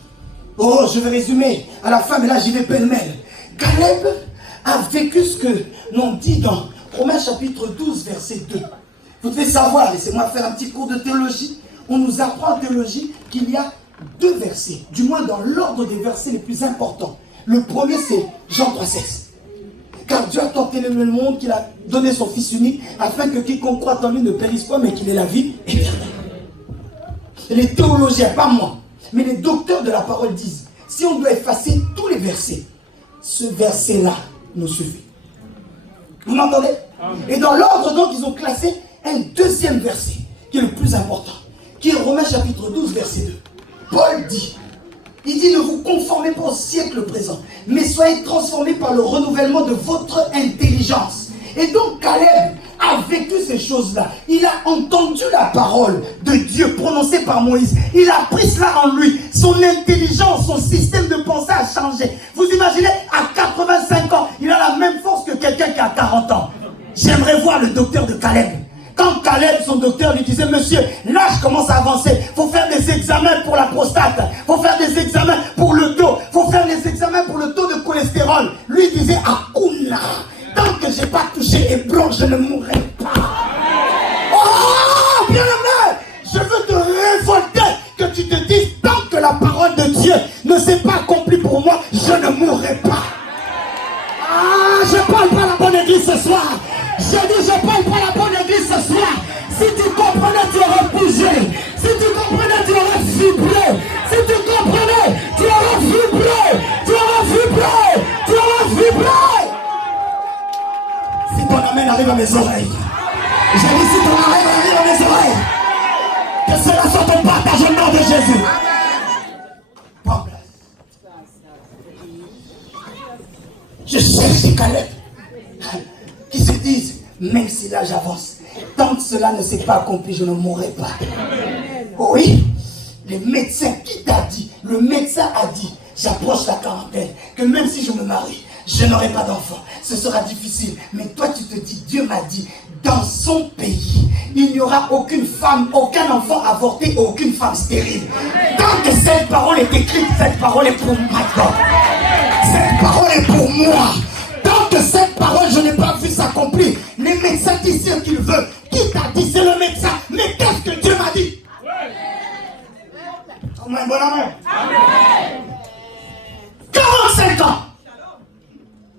Oh, je vais résumer à la fin, mais là j'y vais pêle-mêle. Caleb a vécu ce que l'on dit dans Romains chapitre 12, verset 2. Vous devez savoir, laissez-moi faire un petit cours de théologie. On nous apprend en théologie qu'il y a deux versets, du moins dans l'ordre des versets les plus importants. Le premier, c'est Jean 3,16. Car Dieu a tant aimé le monde qu'il a donné son Fils unique, afin que quiconque croit en lui ne périsse pas, mais qu'il ait la vie éternelle. Les théologiens, pas moi, mais les docteurs de la parole disent, si on doit effacer tous les versets, ce verset-là nous suffit. Vous m'entendez? Et dans l'ordre, donc, ils ont classé un deuxième verset, qui est le plus important, qui est Romains chapitre 12, verset 2. Paul dit, il dit, ne vous conformez pas au siècle présent, mais soyez transformés par le renouvellement de votre intelligence. Et donc Caleb a vécu ces choses-là. Il a entendu la parole de Dieu prononcée par Moïse. Il a pris cela en lui. Son intelligence, son système de pensée a changé. Vous imaginez, à 85 ans, il a la même force que quelqu'un qui a 40 ans. J'aimerais voir le docteur de Caleb. Quand Caleb, son docteur, lui disait, monsieur, l'âge commence à avancer, il faut faire des examens pour la prostate, il faut faire des examens pour le dos, il faut faire des examens pour le taux de cholestérol. Lui disait, Akuna, tant que je n'ai pas touché les blancs, je ne mourrai pas. Oh, bien aimé, je veux te révolter, que tu te dises, tant que la parole de Dieu ne s'est pas accomplie pour moi, je ne mourrai pas. Ah, je parle pas à la bonne église ce soir. J'ai dit, je parle pas à la bonne église ce soir. Si tu comprenais, tu aurais bougé. Si tu comprenais, tu aurais vibré. Si tu comprenais, tu aurais vibré. Tu aurais vibré. Tu aurais vibré. Si ton amen arrive à mes oreilles. J'ai dit, si ton amen arrive à mes oreilles. Que cela soit ton partage au nom de Jésus. Prends place. Je cherche des Caleb qui se disent, même si l'âge avance, tant que cela ne s'est pas accompli, je ne mourrai pas. Oui, les médecins, qui t'a dit? Le médecin a dit, j'approche la quarantaine, que même si je me marie, je n'aurai pas d'enfant. Ce sera difficile. Mais toi, tu te dis, Dieu m'a dit, dans son pays, il n'y aura aucune femme, aucun enfant avorté, aucune femme stérile. Tant que cette parole est écrite, cette parole est pour moi. Cette parole est pour moi. Tant que cette parole, je n'ai pas vu s'accomplir. Les médecins disent ce qu'ils veulent. Qui t'a dit? C'est le médecin. Mais qu'est-ce que Dieu m'a dit? Amen, bon amen. 45 ans.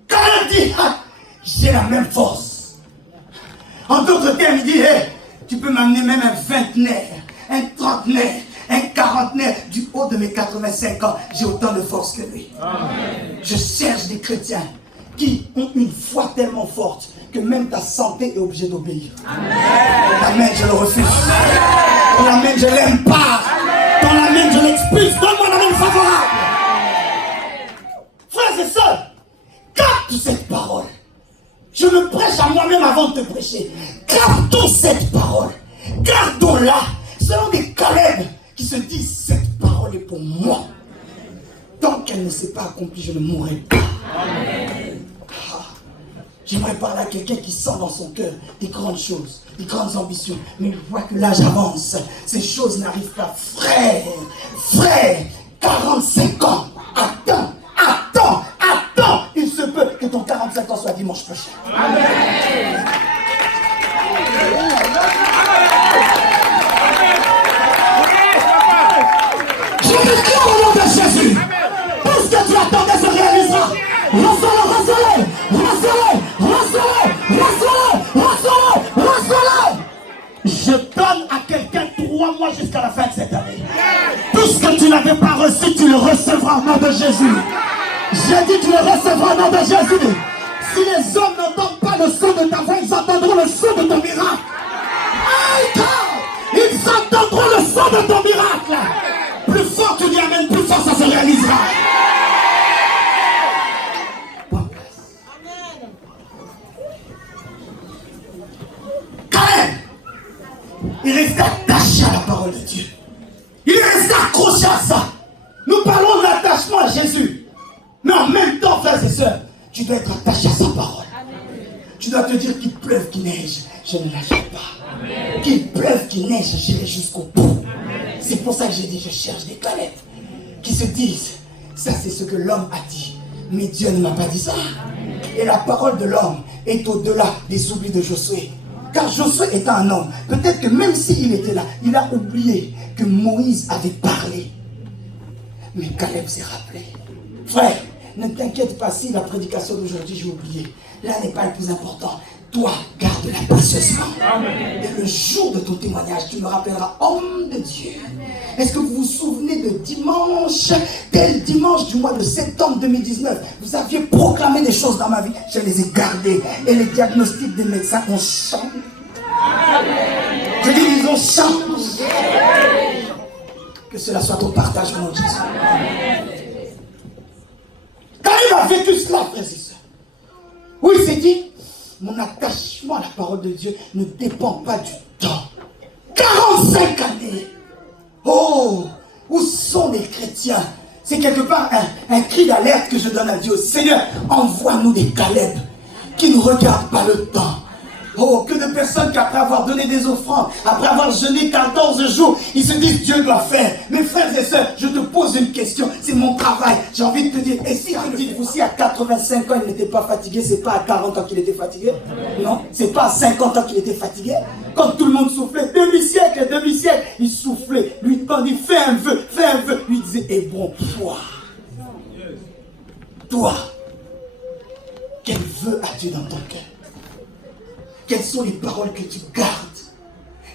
Quand elle dit, ah, j'ai la même force. En d'autres termes, il dit, hey, tu peux m'amener même un vingtenaire, un trentenaire, un quarantenaire. Du haut de mes 85 ans, j'ai autant de force que lui. Amen. Je cherche des chrétiens qui ont une foi tellement forte que même ta santé est obligée d'obéir. Ton amen, je le refuse. Ton amen, je l'aime pas. Ton amen, je l'expulse. Donne-moi un amen favorable. Frères et sœurs, capte cette parole. Je me prêche à moi-même avant de te prêcher. Captons cette parole. Gardons-la. Selon des Caleb qui se disent, cette parole est pour moi. Tant qu'elle ne s'est pas accomplie, je ne mourrai pas. Ah, j'aimerais parler à quelqu'un qui sent dans son cœur des grandes choses, des grandes ambitions. Mais il voit que l'âge avance. Ces choses n'arrivent pas. Frère, 45 ans. Attends. Il se peut que ton 45 ans soit dimanche prochain. Amen. Je donne à quelqu'un 3 mois jusqu'à la fin de cette année. Tout ce que tu n'avais pas reçu, tu le recevras au nom de Jésus. J'ai dit tu le recevras au nom de Jésus. Si les hommes n'entendent pas le son de ta voix, ils entendront le son de ton miracle. Ils entendront le son de ton miracle. Plus fort tu dis amen, plus fort ça se réalisera. Caleb, il reste attaché à la parole de Dieu. Il reste accroché à ça. Nous parlons de l'attachement à Jésus. Mais en même temps, frères et sœurs, tu dois être attaché à sa parole. Tu dois te dire qu'il pleuve, qu'il neige, je ne lâcherai pas. Qu'il pleuve, qu'il neige, j'irai jusqu'au bout. C'est pour ça que j'ai dit, je cherche des Caleb qui se disent, ça c'est ce que l'homme a dit, mais Dieu ne m'a pas dit ça. Et la parole de l'homme est au-delà des oublis de Josué. Car Josué est un homme. Peut-être que même s'il était là, il a oublié que Moïse avait parlé. Mais Caleb s'est rappelé. Frère, ne t'inquiète pas si la prédication d'aujourd'hui j'ai oublié. Là n'est pas le plus important. Toi, garde-la précieusement. Et le jour de ton témoignage, tu me rappelleras, homme de Dieu. Est-ce que vous vous souvenez de dimanche, tel dimanche du mois de septembre 2019, vous aviez proclamé des choses dans ma vie, je les ai gardées. Et les diagnostics des médecins ont changé. Je dis, ils ont changé. Que cela soit ton partage au nom de Jésus. Quand il a vécu cela, frères et sœurs, où il s'est dit, mon attachement à la parole de Dieu ne dépend pas du temps. 45 années. Oh, où sont les chrétiens? C'est quelque part un cri d'alerte que je donne à Dieu. Seigneur, envoie-nous des Caleb qui ne regardent pas le temps. Oh, que de personnes qui après avoir donné des offrandes, après avoir jeûné 14 jours, ils se disent Dieu doit faire. Mes frères et sœurs, je te pose une question, c'est mon travail. J'ai envie de te dire, et si vous dites-vous, si à 85 ans il n'était pas fatigué, c'est pas à 40 ans qu'il était fatigué? Non, c'est pas à 50 ans qu'il était fatigué. Quand tout le monde soufflait, demi-siècle, il soufflait. Lui, quand il fait un vœu, lui disait, et bon, toi, quel vœu as-tu dans ton cœur? Quelles sont les paroles que tu gardes?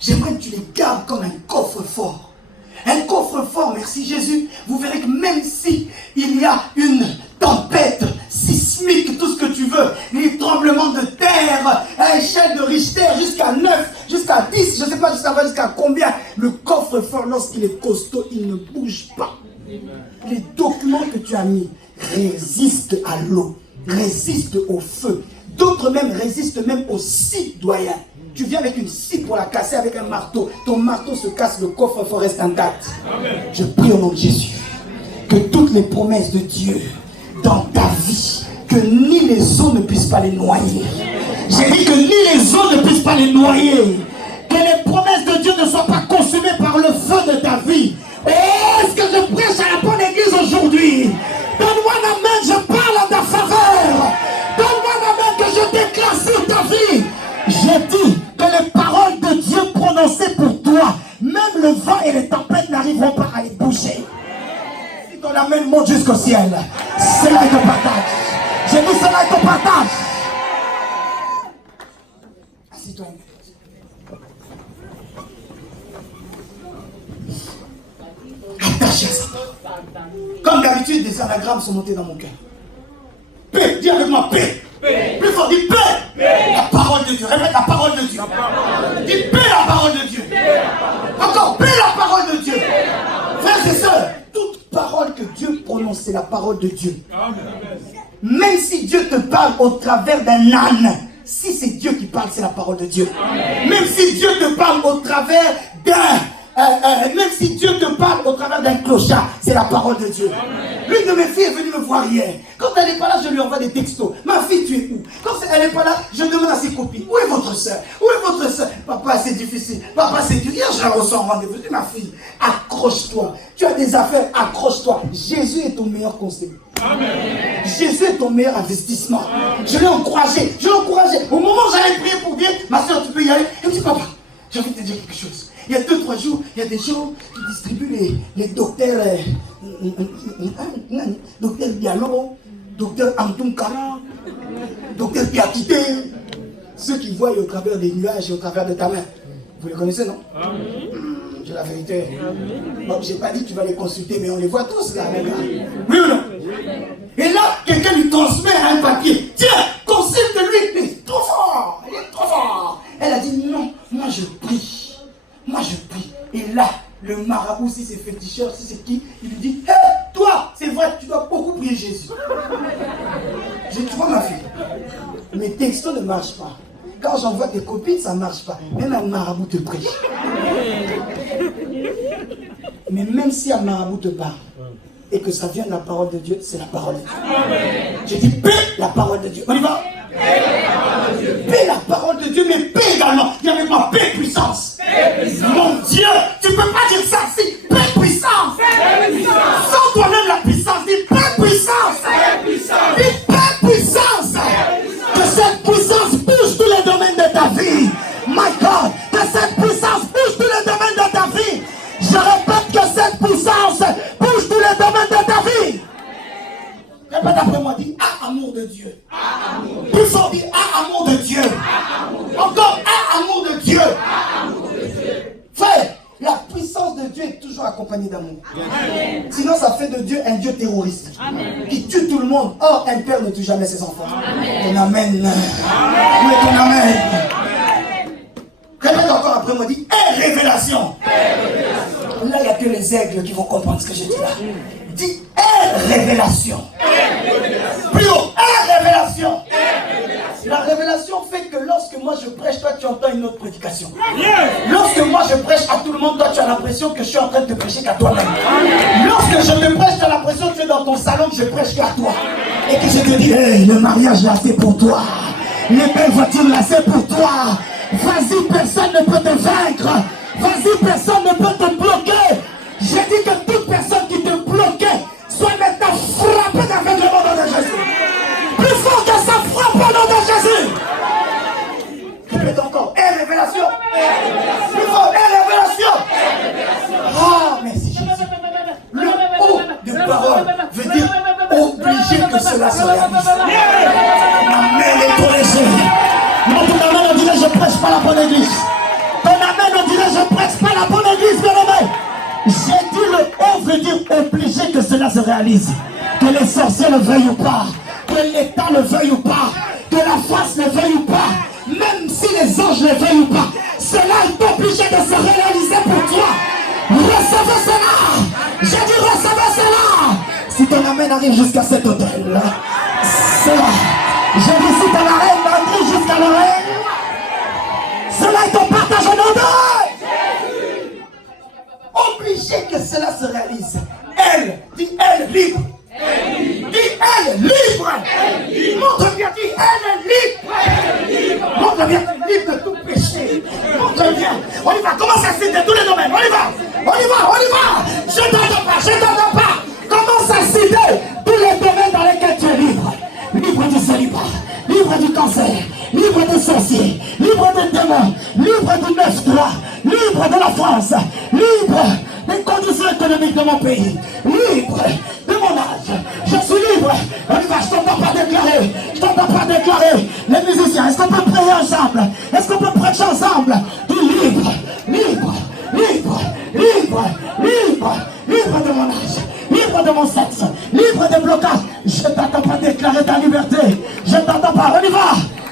J'aimerais que tu les gardes comme un coffre-fort. Un coffre-fort, merci Jésus. Vous verrez que même si il y a une tempête sismique, tout ce que tu veux, les tremblements de terre, à échelle de Richter, jusqu'à 9, jusqu'à 10, je ne sais pas ça va jusqu'à combien, le coffre-fort, lorsqu'il est costaud, il ne bouge pas. Les documents que tu as mis résistent à l'eau, résistent au feu. D'autres même résistent même aux scies doyens. Tu viens avec une scie pour la casser avec un marteau. Ton marteau se casse, le coffre-fort reste intact. Je prie au nom de Jésus que toutes les promesses de Dieu dans ta vie, que ni les eaux ne puissent pas les noyer. J'ai dit que ni les eaux ne puissent pas les noyer. Que les promesses de Dieu ne soient pas consumées par le feu de ta vie. Oh, est-ce que je prêche à la bonne église aujourd'hui? Donne-moi un amen, je parle en ta faveur. Donne-moi un amen que je déclare sur ta vie. Je dis que les paroles de Dieu prononcées pour toi, même le vent et les tempêtes n'arriveront pas à les bouger. Si ton amen monte jusqu'au ciel, cela est ton partage. J'ai dit cela est ton partage. Assis-toi. Attaché à ça. Comme d'habitude, des anagrammes sont montés dans mon cœur. Paix, dis avec moi paix. Paix. Plus fort, dis paix. Paix. La parole de Dieu. Répète la parole de Dieu. Dis paix la parole de Dieu. Encore paix la parole de Dieu. Frères et sœurs, toute parole que Dieu prononce, c'est la parole de Dieu. Même si Dieu te parle au travers d'un âne, si c'est Dieu qui parle, c'est la parole de Dieu. Même si Dieu te parle au travers même si Dieu te parle au travers d'un clochard, c'est la parole de Dieu. L'une de mes filles est venue me voir hier. Quand elle n'est pas là, je lui envoie des textos. Ma fille, tu es où? Quand elle n'est pas là, je demande à ses copines. Où est votre soeur? Où est votre soeur? Papa, c'est difficile. Papa, c'est dur. Hier, je la reçois en rendez-vous. Je dis, ma fille, accroche-toi. Tu as des affaires, accroche-toi. Jésus est ton meilleur conseil. Amen. Jésus est ton meilleur investissement. Amen. Je l'ai encouragé. Au moment où j'allais prier pour dire, ma soeur, tu peux y aller. Elle me dit, papa, j'ai envie de te dire quelque chose. Il y a 2-3 jours, il y a des gens qui distribuent les docteurs, docteur Diallo, docteur Antoum Kara, docteur Piakité, ceux qui voient au travers des nuages et au travers de ta main. Vous les connaissez, non? J'ai la vérité. Bon, je n'ai pas dit que tu vas les consulter, mais on les voit tous là, les gars. Oui ou non? Et là, quelqu'un lui transmet un papier. Tiens, consulte-lui. Il est trop fort. Il est trop fort. Elle a dit non, moi je prie. Moi je prie. Et là, le marabout, si c'est féticheur, si c'est qui, il lui dit hé, toi, c'est vrai, tu dois beaucoup prier Jésus. J'ai dit, tu vois ma fille, mes textos ne marchent pas. Quand j'envoie tes copines, ça ne marche pas. Même un marabout te prie. Mais même si un marabout te parle, et que ça vient de la parole de Dieu, c'est la parole de Dieu. J'ai dit paix, la parole de Dieu. On y va? Paix, la parole de Dieu, mais paix également. Il y avait ma paix puissance. Mon Dieu, tu ne peux pas dire ça si. Paix puissance. Sans toi-même la puissance. Dis paix puissance. Dis paix puissance. Que cette puissance bouge tous les domaines de ta vie. My God, que cette puissance bouge tous les domaines de ta vie. Je répète que cette puissance bouge tous les domaines de ta vie. Répète après moi, dis ah, amour de Dieu. Plus fort, dis ah, amour de Dieu. Encore ah, amour de Dieu. Frère, la puissance de Dieu est toujours accompagnée d'amour. Sinon, ça fait de Dieu un Dieu terroriste. Qui tue tout le monde. Or, un père ne tue jamais ses enfants. Ton amen. Oui, ton amen. Répète encore après moi, dis révélation. Là, il n'y a que les aigles qui vont comprendre ce que je dis là. Dis révélation. Plus haut, révélation. La révélation fait que lorsque moi je prêche, toi tu entends une autre prédication. Lorsque moi je prêche à tout le monde, toi tu as l'impression que je suis en train de te prêcher qu'à toi-même. Lorsque je te prêche, tu as l'impression que tu es dans ton salon, que je prêche qu'à toi. Et que je te dis, hey, le mariage là c'est pour toi. Les belles voitures là c'est pour toi. Vas-y, personne ne peut te vaincre. Vas-y, personne ne peut te bloquer. J'ai dit que toute personne qui te bloquait soit maintenant frappée avec le nom de Jésus. Plus fort que ça, frappe au nom de Jésus. Répète encore, révélation. Plus fort, révélation. Ah, merci Jésus. Le haut de parole veut dire obligé que cela se réalise. Amen est trop léger. Non, ton amen, on dirait je prêche pas la bonne église. Ton amen, on dirait je prêche pas la bonne église, bien aimé. J'ai dit le haut veut dire obligé que cela se réalise. Que les sorciers le veuillent ou pas, que l'État le veuille ou pas, que la face le veuille ou pas, même si les anges le veuillent ou pas, cela est obligé de se réaliser pour toi. Recevez cela. J'ai dit recevez cela. Si ton amen arrive jusqu'à cet hôtel, cela, j'ai dit si ton amen arrive jusqu'à l'oreille, cela est ton partage au nom de obligé que cela se réalise. Elle, dit elle libre. Dis elle libre. Montre bien, dis elle libre. Montre bien, libre de tout péché. Montre bien. On y va, commence à citer tous les domaines. On y va. Je t'entends pas. Commence à citer tous les domaines dans lesquels tu es libre. Libre du célibat, libre du cancer, libre des sorciers, libre des démons, libre du 9-3, libre de la France, libre des conditions économiques de mon pays, libre de mon âge. Je suis libre. On y va, je t'entends pas déclarer. Les musiciens, est-ce qu'on peut prier ensemble? Est-ce qu'on peut prêcher ensemble? Dis libre de mon âge, libre de mon sexe, libre des blocages. Je t'entends pas déclarer ta liberté. Je t'entends pas, on y va.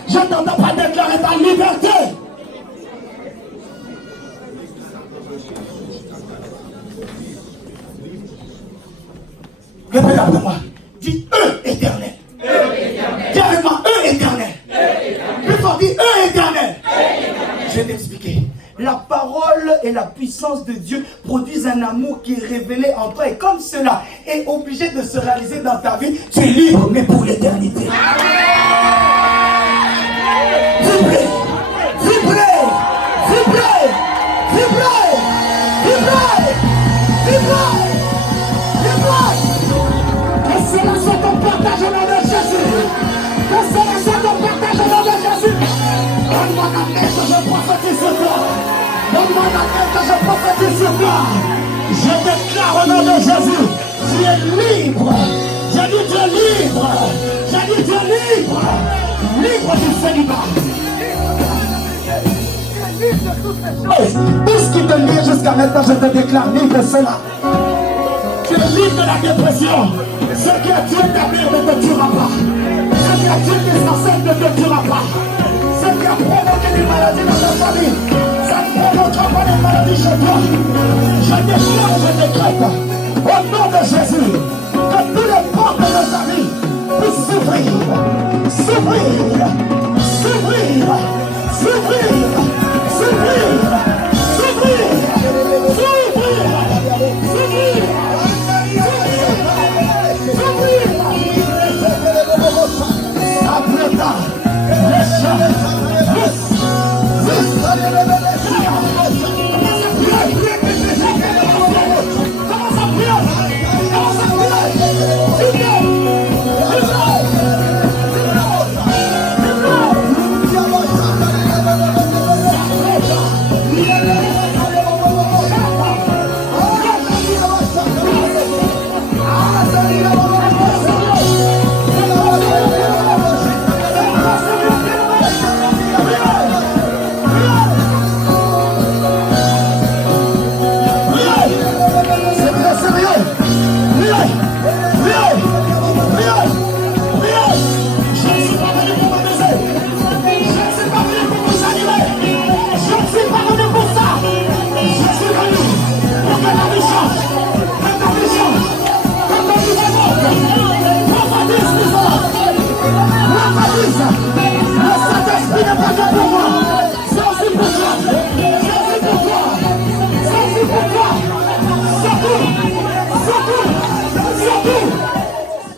Je t'entends pas déclarer ta liberté. Répète avec moi. Dis éternel. Dis avec moi, éternel. Plus fort, dis éternel. Je vais t'expliquer. La parole et la puissance de Dieu produisent un amour qui est révélé en toi. Et comme cela est obligé de se réaliser dans ta vie, tu es libre, mais pour l'éternité. Vibrez. Que cela soit ton partage au nom de Jésus. Que cela soit ton partage au nom de Jésus. Donne-moi la tête que je prophétise sur toi. Donne-moi la tête que je prophétise sur toi. Je déclare au nom de Jésus, tu es libre. J'ai dit tu es libre. l'œuvre du célibat. Tout ce qui te lie jusqu'à maintenant, je te déclare libre cela. Tu es libre de la dépression. Ce qui a tué ta mère ne te tuera pas. Ce qui a tué tes ancêtres ne te tuera pas. Ce qui a provoqué des maladies dans ta famille, ça ne provoquera pas des maladies chez toi. Je déclare et je décrète, au nom de Jésus, que tous les portes de ta vie puissent s'ouvrir, s'ouvrir, s'ouvrir, s'ouvrir.